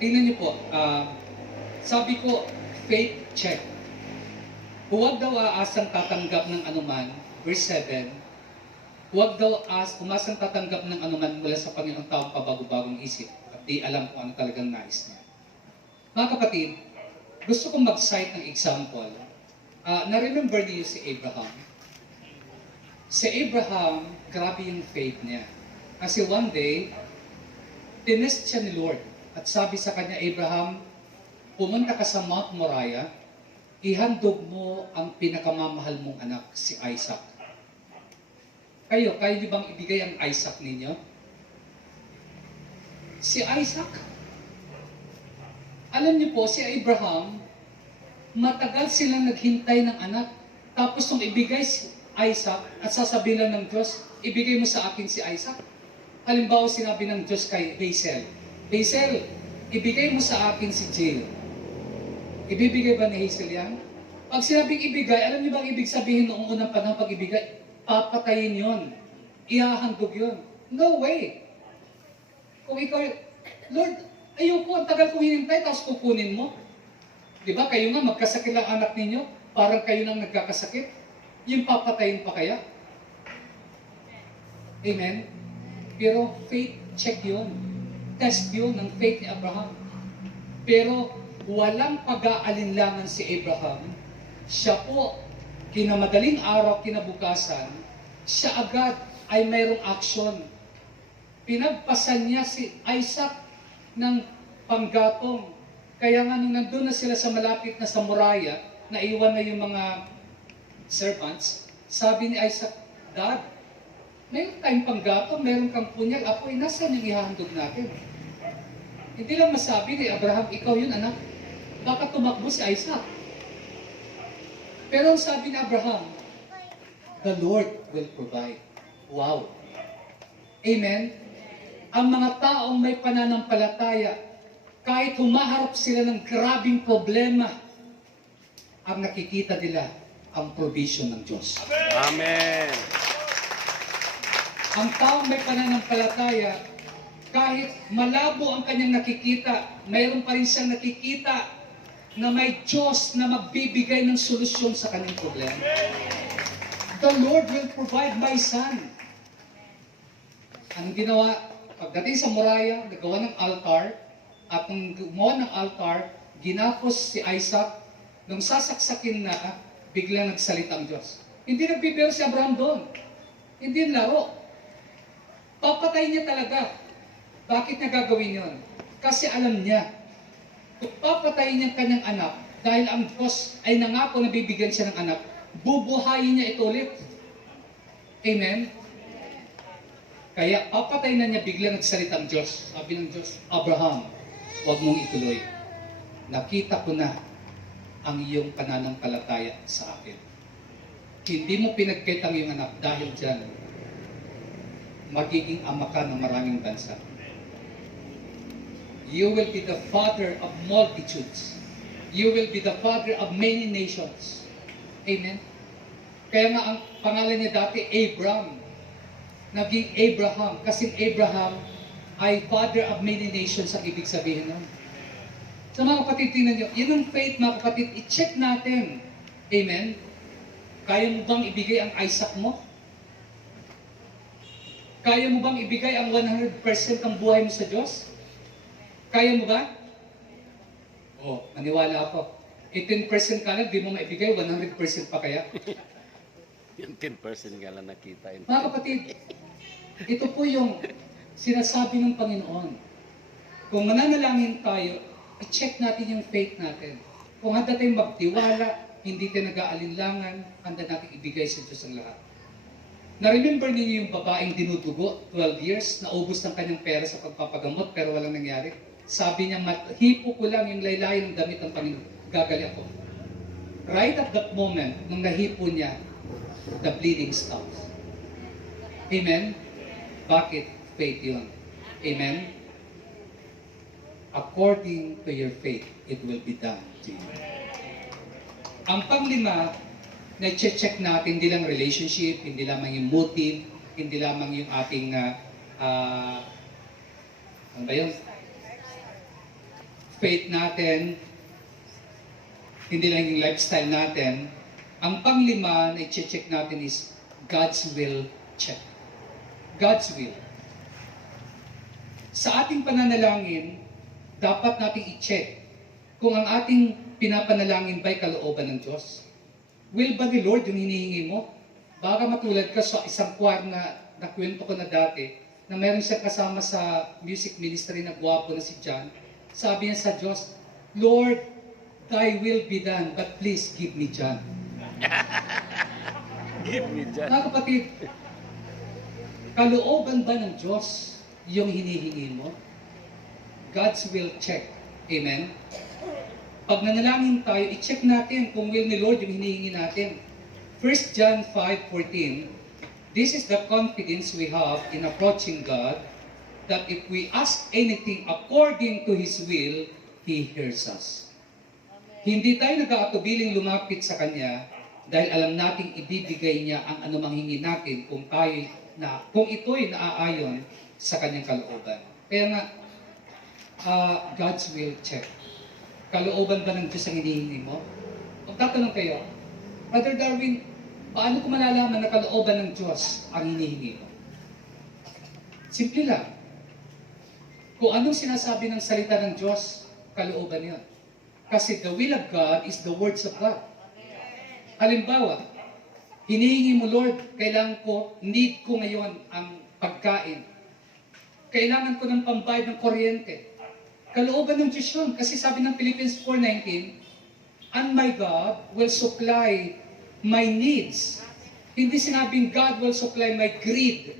tingnan niyo po, sabi ko, faith check. Huwag daw aasang tatanggap ng anuman, verse 7, huwag daw umasang tatanggap ng anuman mula sa Panginoong taong pabago-bagong isip at di alam kung ano talagang nais niya. Mga kapatid, gusto kong mag-cite ng example. Na-remember niyo si Abraham. Si Abraham, grabe yung faith niya. Kasi one day, tinest siya ni Lord. At sabi sa kanya, Abraham, pumunta ka sa Mount Moriah, ihandog mo ang pinakamamahal mong anak, si Isaac. Kaya niyo bang ibigay ang Isaac ninyo? Si Isaac? Alam niyo po, si Abraham, matagal silang naghintay ng anak. Tapos nung ibigay si Isaac at sasabihin lang ng Diyos, ibigay mo sa akin si Isaac. Halimbawa, sinabi ng Diyos kay Hazel, Hazel, ibigay mo sa akin si Jill. Ibibigay ba ni Hazel yan? Pag sinabing ibigay, alam niyo bang ibig sabihin noong unang panahon pag ibigay? Papatayin yon, ihahandog yon. No way. Kung ikaw, Lord, ayoko, ang tagal kong hinintay, tapos kukunin mo. Di ba, kayo nga, magkasakit lang anak ninyo, parang kayo nang nagkakasakit. Yung papatayin pa kaya? Amen? Pero faith, check yun. Test yun ng faith ni Abraham. Pero walang pag-aalinlangan si Abraham. Siya po, kinamadaling araw, kinabukasan, siya agad ay mayroong action. Pinagpasan niya si Isaac ng panggatong. Kaya nga nung nandun na sila sa malapit na sa Moriah, naiwan na yung mga servants, sabi ni Isaac, Dad, mayroon tayong panggatong, mayroon kang punyal, apoy, nasaan yung ihahandog natin? Hindi lang masabi ni Abraham, ikaw yun anak, baka tumakbo si Isaac. Pero ang sabi ni Abraham, the Lord will provide. Wow! Amen? Ang mga taong may pananampalataya, kahit humaharap sila ng grabing problema, ang nakikita nila ang provision ng Diyos. Amen. Ang taong may pananampalataya, kahit malabo ang kanyang nakikita, mayroon pa rin siyang nakikita na may Diyos na magbibigay ng solusyon sa kanyang problema. The Lord will provide, my son. Anong ginawa? Pagdating sa Moriah, nagawa ng altar, at nung gumawa ng altar, ginapos si Isaac, nung sasaksakin na, biglang nagsalita ang Diyos. Hindi nagbibiro si Abraham doon. Hindi laro. Papatay niya talaga. Bakit niya gagawin yun? Kasi alam niya, kung papatayin niya kanyang anak, dahil ang Diyos ay nangako na bibigyan siya ng anak, bubuhayin niya ito ulit. Amen? Kaya papatay na niya, biglang nagsalita ang Diyos. Sabi ng Diyos, Abraham, huwag mong ituloy. Nakita ko na ang iyong pananampalataya sa akin. Hindi mo pinagkita ang iyong anak dahil dyan, magiging ama ka ng maraming bansa. You will be the father of multitudes. You will be the father of many nations. Amen? Kaya nga ang pangalan niya dati, Abram. Naging Abraham. Kasi Abraham ay father of many nations ang ibig sabihin nun. So mga kapatid, tingnan nyo, yun ang faith mga kapatid, i-check natin. Amen? Kaya mo bang ibigay ang Isaac mo? Kaya mo bang ibigay ang 100% ng buhay mo sa Diyos? Kaya mo ba? Oh, maniwala ako. 18% ka lang, di mo maibigay, 100% pa kaya? Yung 10% nga lang nakita. Mga kapatid, ito po yung sinasabi ng Panginoon. Kung mananalangin tayo, i-check natin yung faith natin. Kung handa tayong magtiwala, hindi tayo nag-aalinlangan, handa natin ibigay sa Diyos ang lahat. Na-remember ninyo yung babaeng dinudugo, 12 years, naubos ng kanyang pera sa pagpapagamot pero walang nangyari? Sabi niya, hipo ko lang yung laylayan ng damit ng Panginoon, gagali ako. Right at that moment, nung nahipo niya, the bleeding stops. Amen? Bakit? Faith yun. Amen? according to your faith, it will be done to you. Ang panglima, na check natin, hindi lang relationship, hindi lamang yung motive, hindi lamang yung ating, ano ba yun? Faith natin, hindi lang yung lifestyle natin. Ang panglima na i-check natin is God's will check. God's will. Sa ating pananalangin, dapat nating i-check kung ang ating pinapanalangin ba'y kalooban ng Diyos. Will ba ni Lord yung hinihingi mo? Baka matulad ka sa isang choir na nakwento ko na dati, na meron siyang kasama sa music ministry na gwapo na si John. Sabi niya sa Diyos, Lord, Thy will be done, but please give me John. Give me that. Mga kapatid, kalooban ba ng Diyos yung hinihingi mo? God's will check. Amen? Pag nanalangin tayo, i-check natin kung will ni Lord yung hinihingi natin. 1 John 5:14, this is the confidence we have in approaching God, that if we ask anything according to His will, He hears us. Hindi tayo nag-aatubiling lumapit sa Kanya dahil alam nating ibibigay niya ang anumang hingi natin kung ito'y naaayon sa Kanyang kalooban. Kaya nga, God's will check. Kalooban ba ng Diyos ang hinihingi mo? Magtatanong kayo, Brother Darwin, paano ko malalaman na kalooban ng Diyos ang hinihingi mo? Simple lang. Kung anong sinasabi ng salita ng Diyos, kalooban yun. Kasi the will of God is the words of God. Halimbawa, hinihingi mo, Lord, need ko ngayon ang pagkain. Kailangan ko ng pambayad ng kuryente. Kalooban ng Diyos yun. Kasi sabi ng Philippians 4:19, and my God will supply my needs. Hindi sinabing God will supply my greed,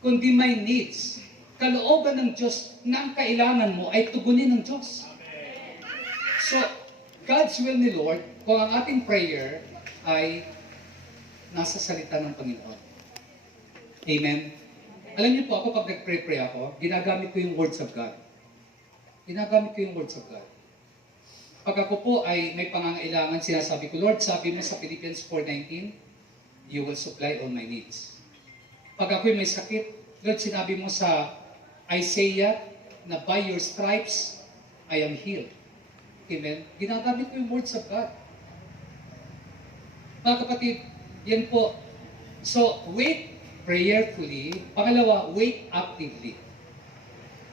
kundi my needs. Kalooban ng Diyos na ang kailangan mo ay tugunin ng Diyos. So, God's will ni Lord, kung ang ating prayer ay nasa salita ng Panginoon. Amen? Alam niyo po, ako pag nag-pray ako, ginagamit ko yung words of God. Ginagamit ko yung words of God. Pag ako po ay may pangangailangan, sinasabi ko, Lord, sabi mo sa Philippians 4:19, you will supply all my needs. Pag ako'y may sakit, Lord, sinabi mo sa Isaiah na by your stripes, I am healed. Amen? Ginagamit ko yung words of God. Mga kapatid, yan po. So, wait prayerfully. Pangalawa, wait actively.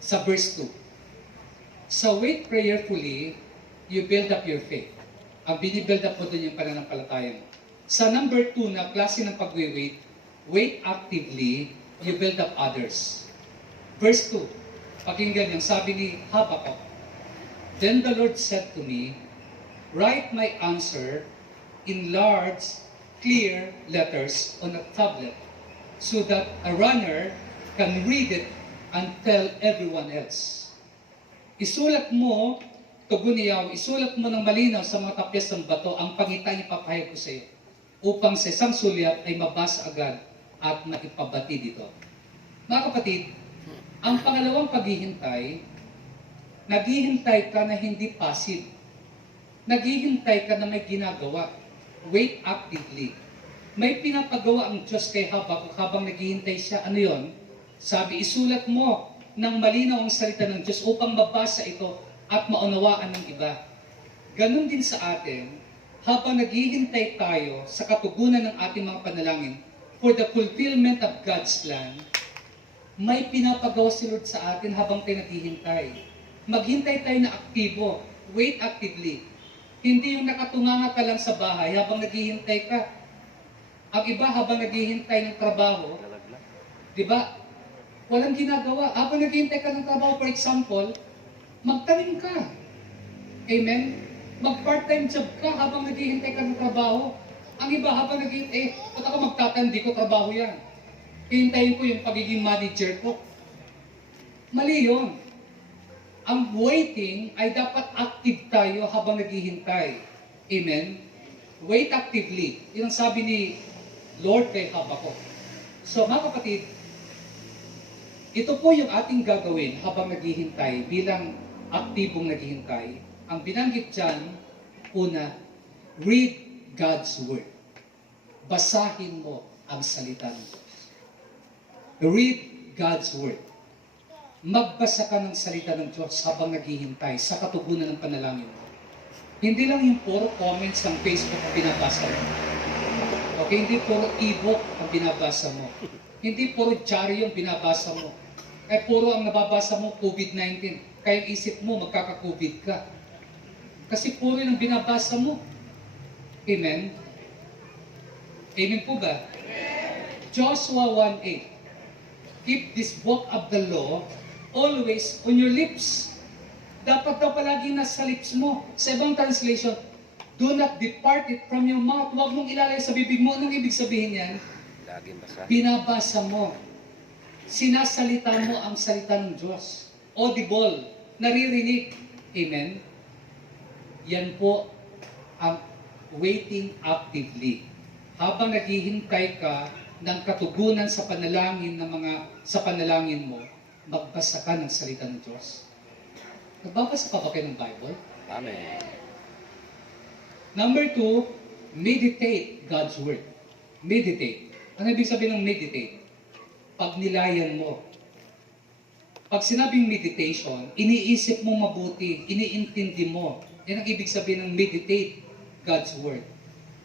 Sa verse 2. So, wait prayerfully, you build up your faith. Ang binibuild up mo doon yung pananampalataya mo. Sa number 2 na klase ng pag-wait, wait actively, you build up others. Verse 2, pakinggan yung sabi ni Habakkuk, then the Lord said to me, write my answer in large, clear letters on a tablet, so that a runner can read it and tell everyone else. Isulat mo, tuguniyaw, isulat mo ng malinaw sa mga tapyas ng bato ang pangitain ipapahayag ko sa iyo, upang sa isang sulyap ay mabasa agad at maipabati dito. Mga kapatid, ang pangalawang paghihintay, naghihintay ka na hindi passive. Naghihintay ka na may ginagawa. Wait actively. May pinapagawa ang Diyos kay Habakkuk habang naghihintay siya. Ano yon? Sabi, isulat mo ng malinaw ang salita ng Diyos upang mabasa ito at maunawaan ng iba. Ganon din sa atin, habang naghihintay tayo sa katugunan ng ating mga panalangin for the fulfillment of God's plan, may pinapagawa si Lord sa atin habang tayo naghihintay. Maghintay tayo na aktibo. Wait actively. Hindi yung nakatunganga ka lang sa bahay habang naghihintay ka. Ang iba habang naghihintay ng trabaho, di ba? Walang ginagawa. Habang naghihintay ka ng trabaho, for example, magtanim ka. Amen? Mag-part-time job ka habang naghihintay ka ng trabaho. Ang iba habang naghihintay, ba't ako magtatandi ko, trabaho yan. Hihintayin ko yung pagiging manager ko. Mali yun. Ang waiting ay dapat active tayo habang naghihintay. Amen? Wait actively. Yun ang sabi ni Lord kay Habakkuk. So mga kapatid, ito po yung ating gagawin habang naghihintay bilang aktibong naghihintay. Ang binanggit dyan, una, read God's Word. Basahin mo ang salita ng Diyos. Read God's Word. Magbasa ka ng salita ng Diyos habang naghihintay sa katugunan ng panalangin mo. Hindi lang yung puro comments ng Facebook ang binabasa mo. Okay, hindi puro e-book ang binabasa mo. Hindi puro diary yung binabasa mo. Puro ang nababasa mo, COVID-19. Kaya isip mo, magkaka-COVID ka. Kasi puro yung binabasa mo. Amen? Amen po ba? Joshua 1:8. Keep this book of the law always on your lips. Dapat daw palagi nasa lips mo. Sa ibang translation, do not depart it from your mouth. Huwag mong ilalay sa bibig mo. Anong ibig sabihin yan? Laging basa. Binabasa mo. Sinasalita mo ang salita ng Diyos. Audible. Naririnig. Amen? Yan po ang waiting actively. Habang naghihintay ka ng katugunan sa panalangin sa panalangin mo, magbasa ka ng salita ng Diyos. Nagbabasa ka ba kayo ng Bible? Amen. Number 2, meditate God's Word. Meditate. Ano ibig sabihin ng meditate? Pagnilayan mo. Pag sinabing meditation, iniisip mo mabuti, iniintindi mo. Yan ang ibig sabihin ng meditate God's Word.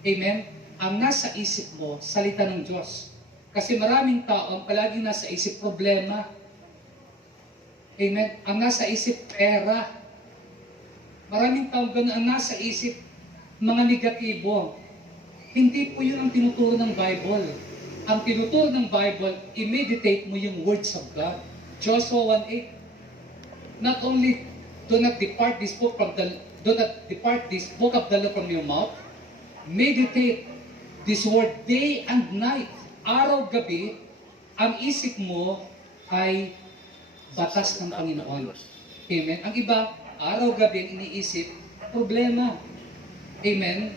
Amen? Ang nasa isip mo, salita ng Diyos. Kasi maraming tao ang palaging nasa isip problema. Amen? Ang nasa isip pera. Maraming tao ganun ang nasa isip mga negatibo. Hindi po yun ang tinuturo ng Bible. Ang tinuturo ng Bible, i-meditate mo yung words of God. Joshua 1:8. Not only do not depart this book of the law from your mouth, meditate this word day and night. Araw-gabi, ang isip mo ay batas ng Panginoon. Amen? Ang iba, araw-gabi ang iniisip, problema. Amen?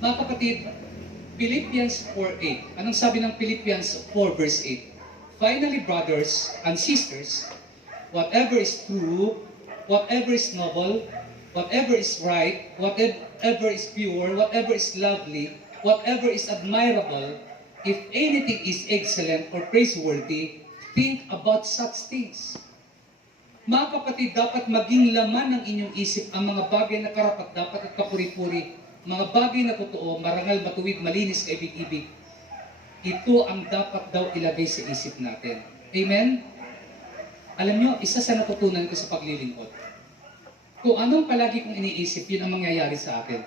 Mga kapatid, Philippians 4:8. Anong sabi ng Philippians 4 verse 8? Finally, brothers and sisters, whatever is true, whatever is noble, whatever is right, whatever is pure, whatever is lovely, whatever is admirable, if anything is excellent or praiseworthy, think about such things. Mga kapatid, dapat maging laman ng inyong isip ang mga bagay na karapat-dapat at kapuri-puri, mga bagay na totoo, marangal, matuwid, malinis, kaibig-ibig. Ito ang dapat daw ilagay sa isip natin. Amen? Alam nyo, isa sa natutunan ko sa paglilingkod. Kung anong palagi kong iniisip, yun ang mangyayari sa akin.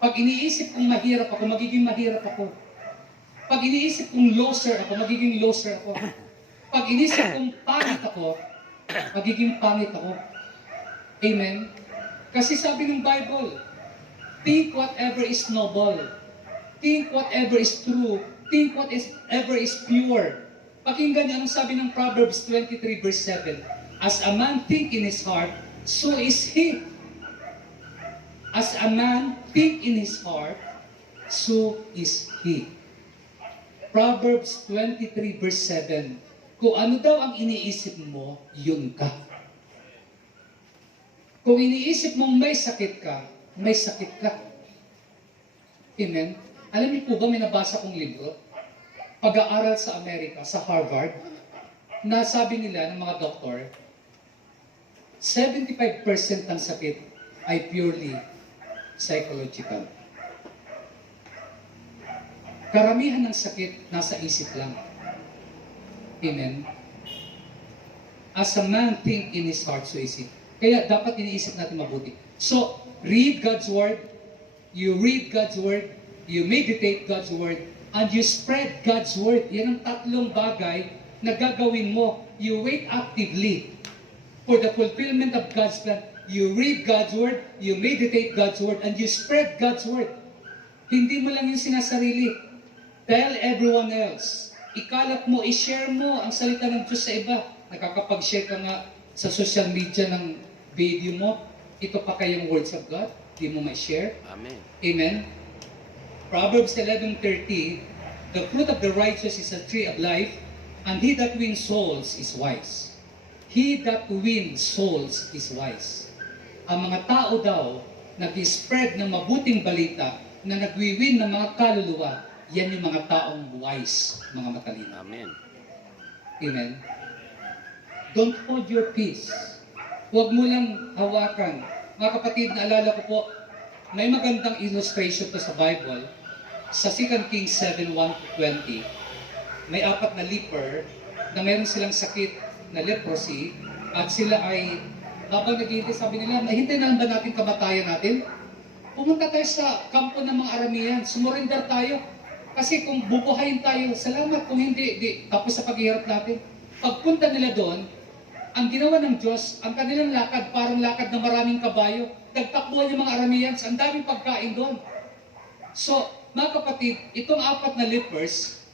Pag iniisip kong mahirap ako, magiging mahirap ako. Pag iniisip kong loser ako, magiging loser ako. Pag iniisip kong pangit ako, magiging pangit ako. Amen? Kasi sabi ng Bible, think whatever is noble. Think whatever is true. Think whatever is pure. Pakinggan niyo ang sabi ng Proverbs 23 verse 7. As a man think in his heart, so is he. As a man think in his heart, so is he. Proverbs 23 verse 7. Kung ano daw ang iniisip mo, yun ka. Kung iniisip mong may sakit ka, may sakit ka. Amen? Alam niyo po ba, may nabasa kong libro, pag-aaral sa Amerika, sa Harvard, na sabi nila ng mga doktor, 75% ng sakit ay purely psychological. Karamihan ng sakit nasa isip lang. Amen? As a man think in his heart, so is he. Kaya dapat iniisip natin mabuti. So, read God's Word, you read God's Word, you meditate God's Word, and you spread God's Word. Yan ang tatlong bagay na gagawin mo. You wait actively for the fulfillment of God's plan. You read God's Word, you meditate God's Word, and you spread God's Word. Hindi mo lang yung sinasarili. Tell everyone else. Ikalat mo, i-share mo ang salita ng Diyos sa iba. Nakakapag-share ka nga sa social media ng video mo. Ito pa kayong words of God. Di mo ma-share. Amen. Amen. Proverbs 11:30, the fruit of the righteous is a tree of life, and he that wins souls is wise. He that wins souls is wise. Ang mga tao daw, nag-spread ng mabuting balita, na nagwiwin ng mga kaluluwa, yan yung mga taong wise, mga matalino. Amen. Amen? Don't hold your peace. Huwag mo lang hawakan. Mga kapatid, naalala ko po, may magandang illustration to sa Bible. Sa 2 Kings 7:1-20, may 4 na leper na meron silang sakit na leprosy at sila ay, habang naghihintay, sabi nila, nahintay na lang ba natin kamatayan natin? Pumunta tayo sa kampo ng mga Aramean, sumurinder tayo. Kasi kung bubuhayin tayo, salamat. Kung hindi, tapos sa paghihirap natin. Pagpunta nila doon, ang ginawa ng Diyos, ang kanilang lakad, parang lakad ng maraming kabayo. Nagtakbuhan yung mga Arameans, ang daming pagkain doon. So, mga kapatid, itong 4 na lepers,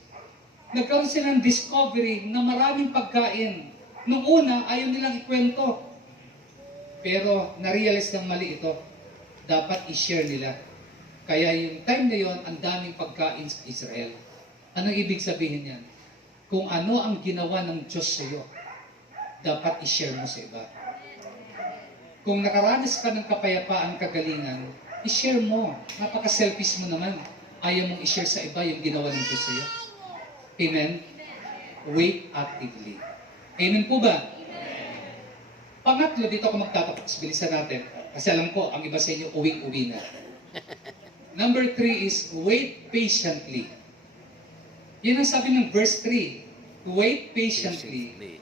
nagkaroon sila ng discovery na maraming pagkain. Nung una, ayaw nilang ikwento. Pero, na-realize ng mali ito. Dapat i-share nila. Kaya yung time na yon, ang daming pagkain sa Israel. Anong ibig sabihin yan? Kung ano ang ginawa ng Diyos sa iyo, dapat i-share mo sa iba. Kung nakaranas ka ng kapayapaan, kagalingan, i-share mo. Napaka-selfish mo naman. Ayaw mong i-share sa iba yung ginawa ng Diyos sa iyo. Amen? Wait actively. Amen po ba? Pangatlo, dito ako magtatapos. Bilisan natin. Kasi alam ko, ang iba sa inyo, uwing-uwi na. Number 3 is, wait patiently. Yan ang sabi ng verse 3. Wait patiently.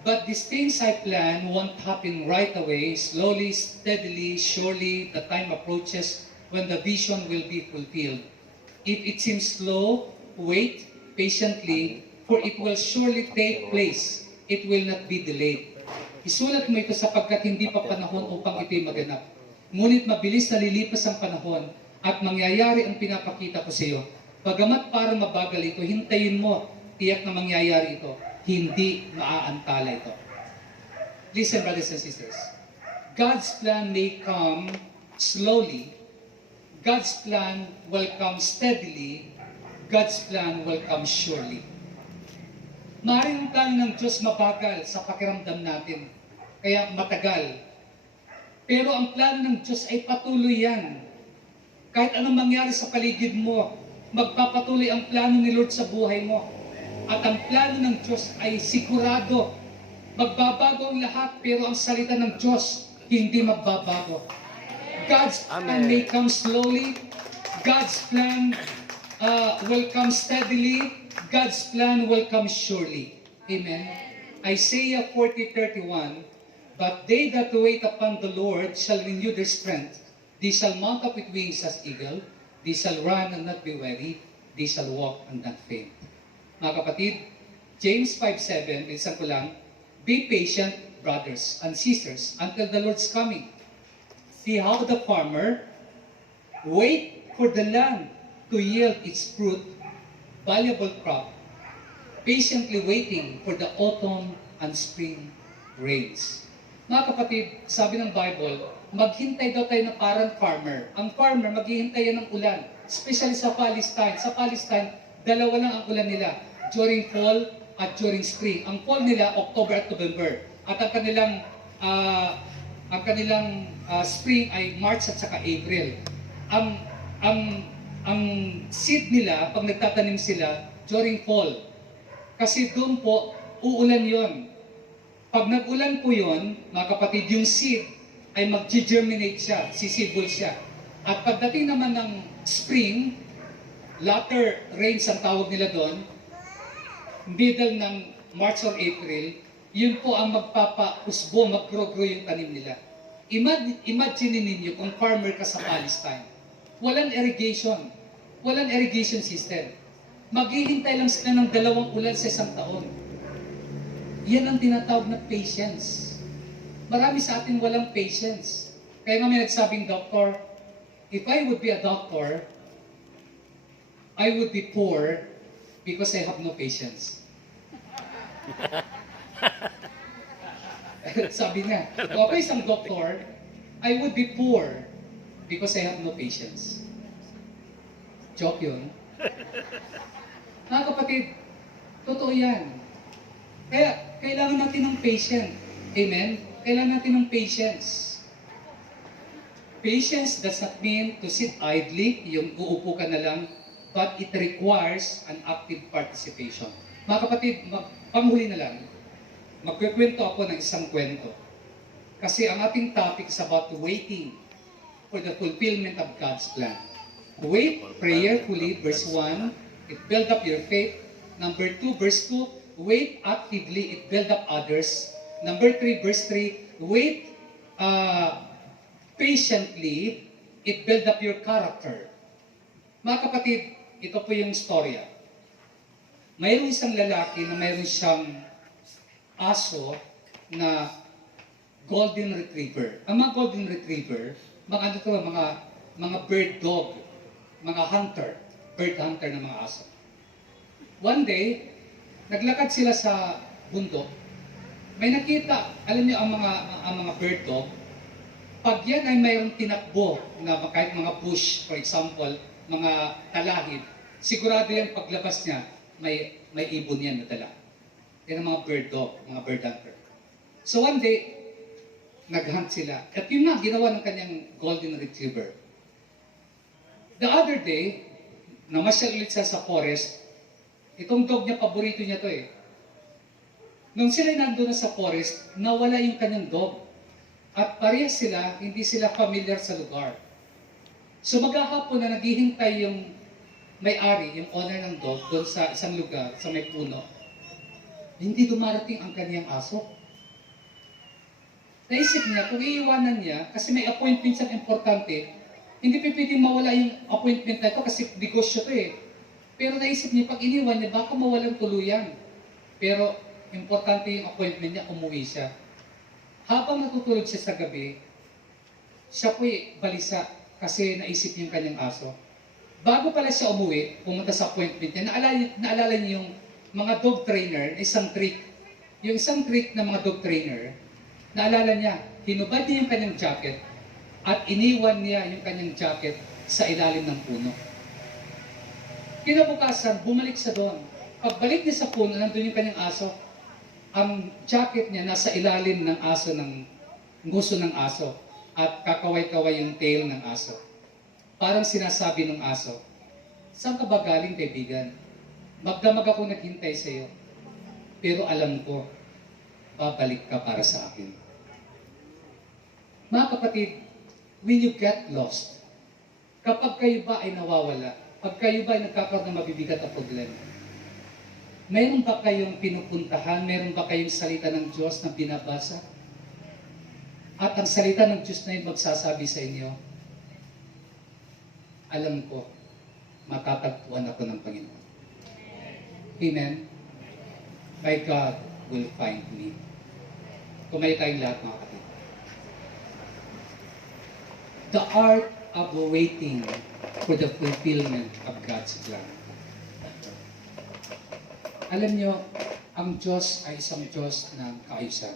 But these things I plan won't happen right away. Slowly, steadily, surely, the time approaches when the vision will be fulfilled. If it seems slow, wait patiently, for it will surely take place. It will not be delayed. Isulat mo ito sapagkat hindi pa panahon upang ito'y maganap. Ngunit mabilis na lilipas ang panahon at mangyayari ang pinapakita ko sa iyo. Bagamat parang mabagal ito, hintayin mo, tiyak na mangyayari ito. Hindi maaantala ito. Listen, brothers and sisters. God's plan may come slowly. God's plan will come steadily. God's plan will come surely. Maaaring ang plano ng Diyos mabagal sa pakiramdam natin. Kaya matagal. Pero ang plano ng Diyos ay patuloy yan. Kahit anong mangyari sa paligid mo, magpapatuloy ang plano ni Lord sa buhay mo. At ang plano ng Diyos ay sigurado. Magbabago ang lahat, pero ang salita ng Diyos hindi magbabago. God's plan may come slowly. God's plan will come steadily. God's plan will come surely. Amen. Isaiah 40:31, but they that wait upon the Lord shall renew their strength. They shall mount up with wings as eagle. They shall run and not be weary. They shall walk and not faint. Mga kapatid, James 5:7, bilisan ko lang, be patient, brothers and sisters, until the Lord's coming. See how the farmer wait for the land to yield its fruit, valuable crop, patiently waiting for the autumn and spring rains. Mga kapatid, sabi ng Bible, maghintay daw tayo na parang farmer. Ang farmer, maghihintay yan ng ulan. Especially sa Palestine. Sa Palestine, dalawa lang ang ulan nila. During fall at during spring. Ang fall nila, October at November. At ang kanilang spring ay March at saka April. Ang seed nila, pag nagtatanim sila, during fall. Kasi doon po, uulan yon. Pag nag-ulan po yon, mga kapatid, yung seed ay mag-germinate siya, sisibol siya. At pagdating naman ng spring, latter rains ang tawag nila doon, middle ng March or April, yun po ang magpapa-usbo, mag-grow-grow yung tanim nila. Imagine ninyo kung farmer ka sa Palestine. Walang irrigation. Walang irrigation system. Maghihintay lang sila ng 2 ulan sa isang taon. Yan ang tinatawag na patience. Marami sa atin walang patience. Kaya nga may nagsabing doktor, if I would be a doctor, I would be poor because I have no patience. Sabi niya, kung ako isang doktor, I would be poor because I have no patience. Joke yun. Mga kapatid, totoo yan. Kaya kailangan natin ng patience. Amen? Kailangan natin ng patience. Patience does not mean to sit idly, yung uupo ka na lang, but it requires an active participation. Mga kapatid, panghuli na lang, magkikwento ako ng isang kwento. Kasi ang ating topic is about waiting for the fulfillment of God's plan. Wait prayerfully, verse 1, it build up your faith. Number 2, verse 2, wait actively, it build up others. Number 3, verse 3, wait patiently, it build up your character. Mga kapatid, ito po yung storya. Mayroong isang lalaki na mayroon siyang aso na golden retriever. Ang mga golden retriever, mga mga bird dog, mga hunter, bird hunter ng mga aso. One day, naglakad sila sa bundok. May nakita, alam niyo ang mga bird dog, pag yan ay mayroong tinakbo na kahit mga bush, for example, mga talahib, sigurado yan paglabas niya, may ibon yan na dala. Yan ang mga bird dog, mga bird hunter. So one day, nag-hunt sila. At yun nga, ginawa ng kanyang golden retriever. The other day, namasyal ulit siya sa forest. Itong dog niya, paborito niya to eh. Nung sila nandun na sa forest, nawala yung kanyang dog. At parehas sila, hindi sila familiar sa lugar. So maghahapon na naghihintay yung may-ari, yung owner ng dog, doon sa isang lugar, sa may puno. Hindi dumarating ang kanyang aso. Naisip niya, kung iiwanan niya, kasi may appointment siyang importante, hindi pa pwedeng mawala yung appointment na ito kasi negosyo to eh. Pero naisip niya, pag iniwan niya, baka mawalan tuluyan. Pero importante yung appointment niya, umuwi siya. Habang natutulog siya sa gabi, siya po'y balisa kasi naisip niya yung kanyang aso. Bago pala siya umuwi, pumunta sa appointment niya, naalala niya yung mga dog trainer, isang trick. Yung isang trick ng mga dog trainer, naalala niya, hinubad niya yung kanyang jacket at iniwan niya yung kanyang jacket sa ilalim ng puno. Kinabukasan, bumalik siya doon. Pagbalik niya sa puno, nandun yung kanyang aso. Ang jacket niya nasa ilalim ng aso, ng nguso ng aso. At kakaway-kaway yung tail ng aso. Parang sinasabi ng aso, saan ka ba galing, kaibigan? Magdamag ako naghintay sa iyo. Pero alam ko, babalik ka para sa akin. Mga kapatid, when you get lost, kapag kayo ba ay nawawala, pag kayo ba ay nagkakaroon ng mabibigat na problema, mayroon ba kayong pinupuntahan? Mayroon ba kayong salita ng Diyos na binabasa? At ang salita ng Diyos na yun magsasabi sa inyo, alam ko, matatagpuan ako ng Panginoon. Amen? My God will find me. Kumayo tayong lahat, mga kapatid. The art of waiting for the fulfillment of God's plan. Alam nyo, ang Diyos ay isang Diyos ng kaayusan.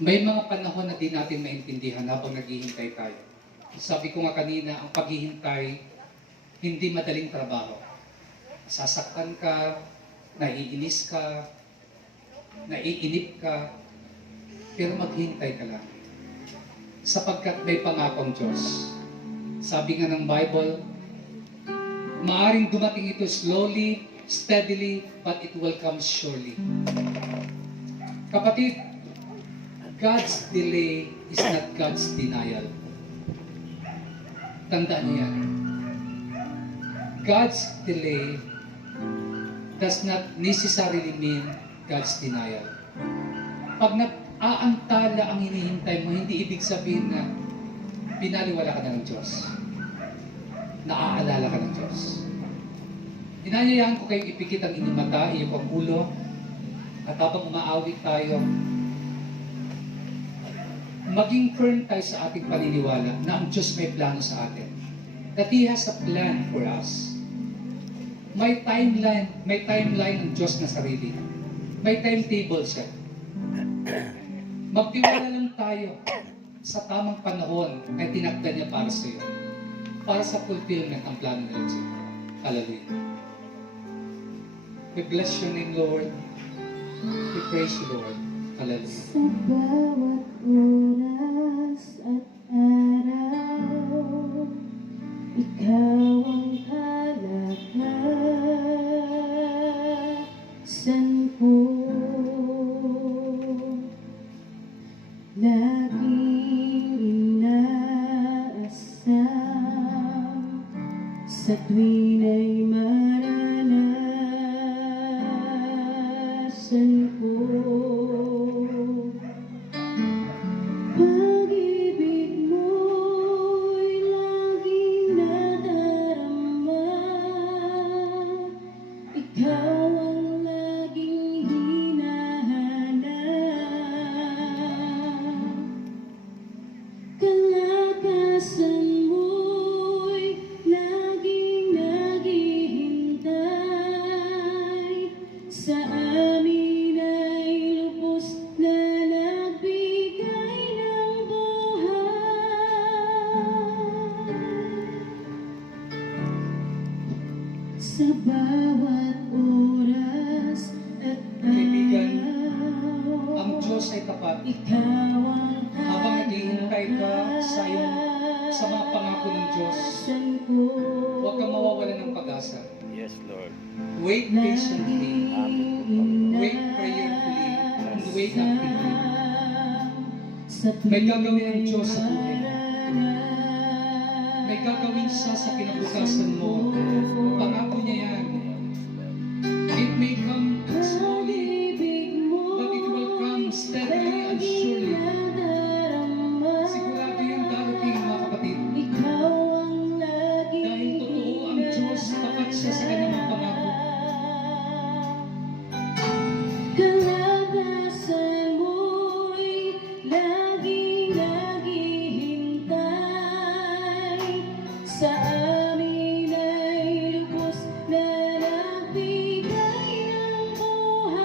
May mga panahon na di natin maintindihan habang naghihintay tayo. Sabi ko nga kanina, ang paghihintay, hindi madaling trabaho. Sasaktan ka, naiinis ka, naiinip ka, pero maghintay ka lang. Sapagkat may pangakong Diyos. Sabi nga ng Bible, maaring dumating ito slowly, steadily, but it will come surely. Kapatid, God's delay is not God's denial. Tandaan niyo yan. God's delay does not necessarily mean God's denial. Pag nag-aantala ang hinihintay mo, hindi ibig sabihin na pinaliwala ka na ng Diyos. Naaalala ka ng Diyos. Inanyayahan ko kayong ipikit ang inyong mata, iyong pag-ulo, at habang umaawit tayo, maging firm tayo sa ating paniniwala na ang Diyos may plano sa atin. That He has a plan for us. May timeline ng Diyos na sarili. May timetable siya. Magtiwala lang tayo sa tamang panahon na tinakda niya para sa iyo. Para sa fulfillment ng plano ng Diyos. Hallelujah. We bless your name, Lord. We praise you, Lord. Hallelujah. Sa bawat oras at araw, ikaw ang kalakasan ko. Laging inaasam sa tuwin ay maranasan ko. Pag-ibig mo'y laging nadarama, ikaw ang laging hinahanap. Kalakasan mo'y laging naghihintay, sa amin ay lubos na nagbigay ng buhay. Sa bawat oras at Kaibigan, araw, ang Diyos ay tapat. ikaw ang Habang naghihintay ka sa mga pangako ng Diyos, huwag kang mawawalan ng pag-asa. Yes, Lord. Wait patiently, wait prayerfully, and wait actively. May gagawin ang Diyos sa buhay mo. May gagawin siya sa kinabukasan mo. Pangako niya yan. It may come slowly, but it will come steadily and surely. Sigurado yan darating, mga kapatid. Dahil totoo ang Diyos, tapat siya sa kanyang mga pangako. Kalakasan mo'y laging naghihintay, sa amin ay lubos na nagbigay ng buhay.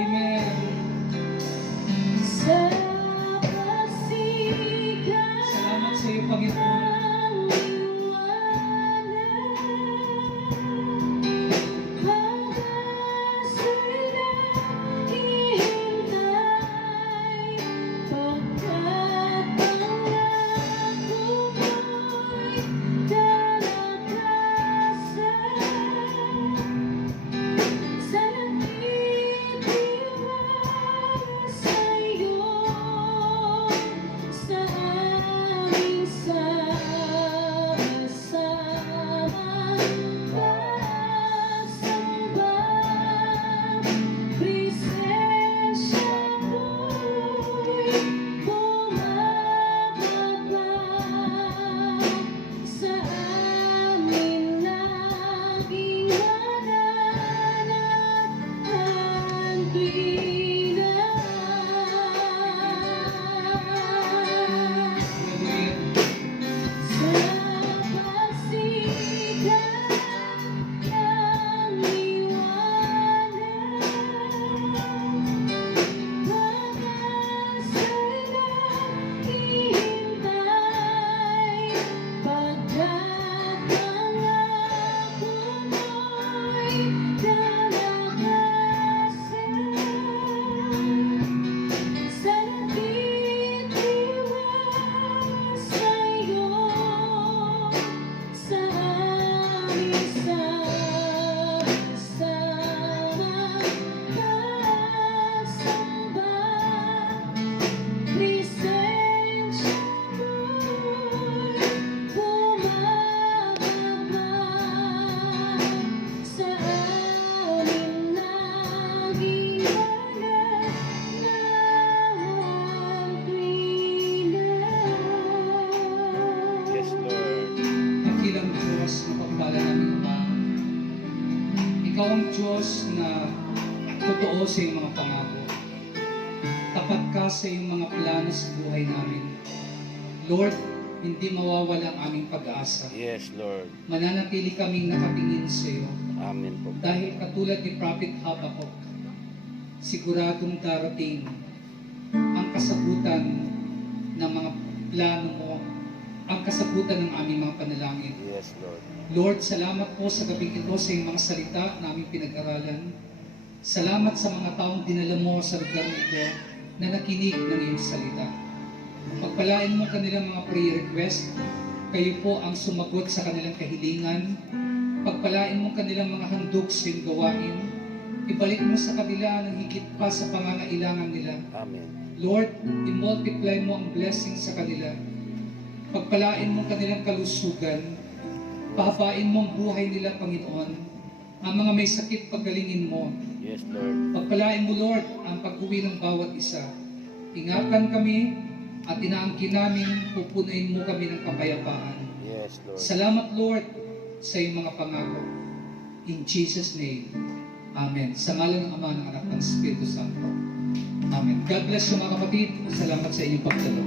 Amen. Sa pasikat Salamat sa iyo, Panginoon. ng liwanag, pag-asa'y naghihintay, pagkat ang ako mo'y kalakasan. Sa nagtitiwala sa'yo, sa aming sama-sama pagsamba, presensya mo'y bumababa, sa amin laging hananap ang tuwina. Hallelujah. Sa pasikat ng liwanag, pag-asa'y naghihintay, pagkat ang ako mo'y kalakasan. Sa nagtitiwala sa'yo, sa aming sama-sama pagsamba, presensya mo'y bumababa, sa amin laging hananap tuwina. Yes, Lord. Dakilang Diyos na pagpala namin, Ama. Ikaw ang Diyos na totoo sa iyong mga pangako. Tapat ka sa iyong mga plano sa buhay namin. Lord, hindi mawawala ang aming pag-asa. Yes, Lord. Mananatili kaming nakatingin sa iyo. Amen po. Dahil katulad ni Prophet Habakkuk, siguradong darating ang kasagutan ng mga plano mo, ang kasagutan ng aming mga panalangin. Yes, Lord. Lord, salamat po sa gabing ito sa iyong mga salita na aming pinag-aralan. Salamat sa mga taong dinala mo sa lugar nito na nakinig ng iyong salita. Pagpalain mo kanilang mga prayer request. Kayo po ang sumagot sa kanilang kahilingan. Pagpalain mo kanilang mga handog sa iyong gawain. Ibalik mo sa kanila ng higit pa sa pangangailangan nila. Amen. Lord, i-multiply mo ang blessing sa kanila. Pagpalain mo kanilang kalusugan. Pahabain mo ang buhay nila, Panginoon. Ang mga may sakit, paggalingin mo. Yes, Lord. Pagpalain mo, Lord, ang pag-uwi ng bawat isa. Ingatan kami at inaangkin namin, pupunuin mo kami ng kapayapaan. Yes, Lord. Salamat, Lord, sa iyong mga pangako. In Jesus' name, Amen. Sa ngalan ng Ama, ng Anak, ng Espiritu Santo. Amen. God bless you mga kapatid. Salamat sa inyong pagdalo.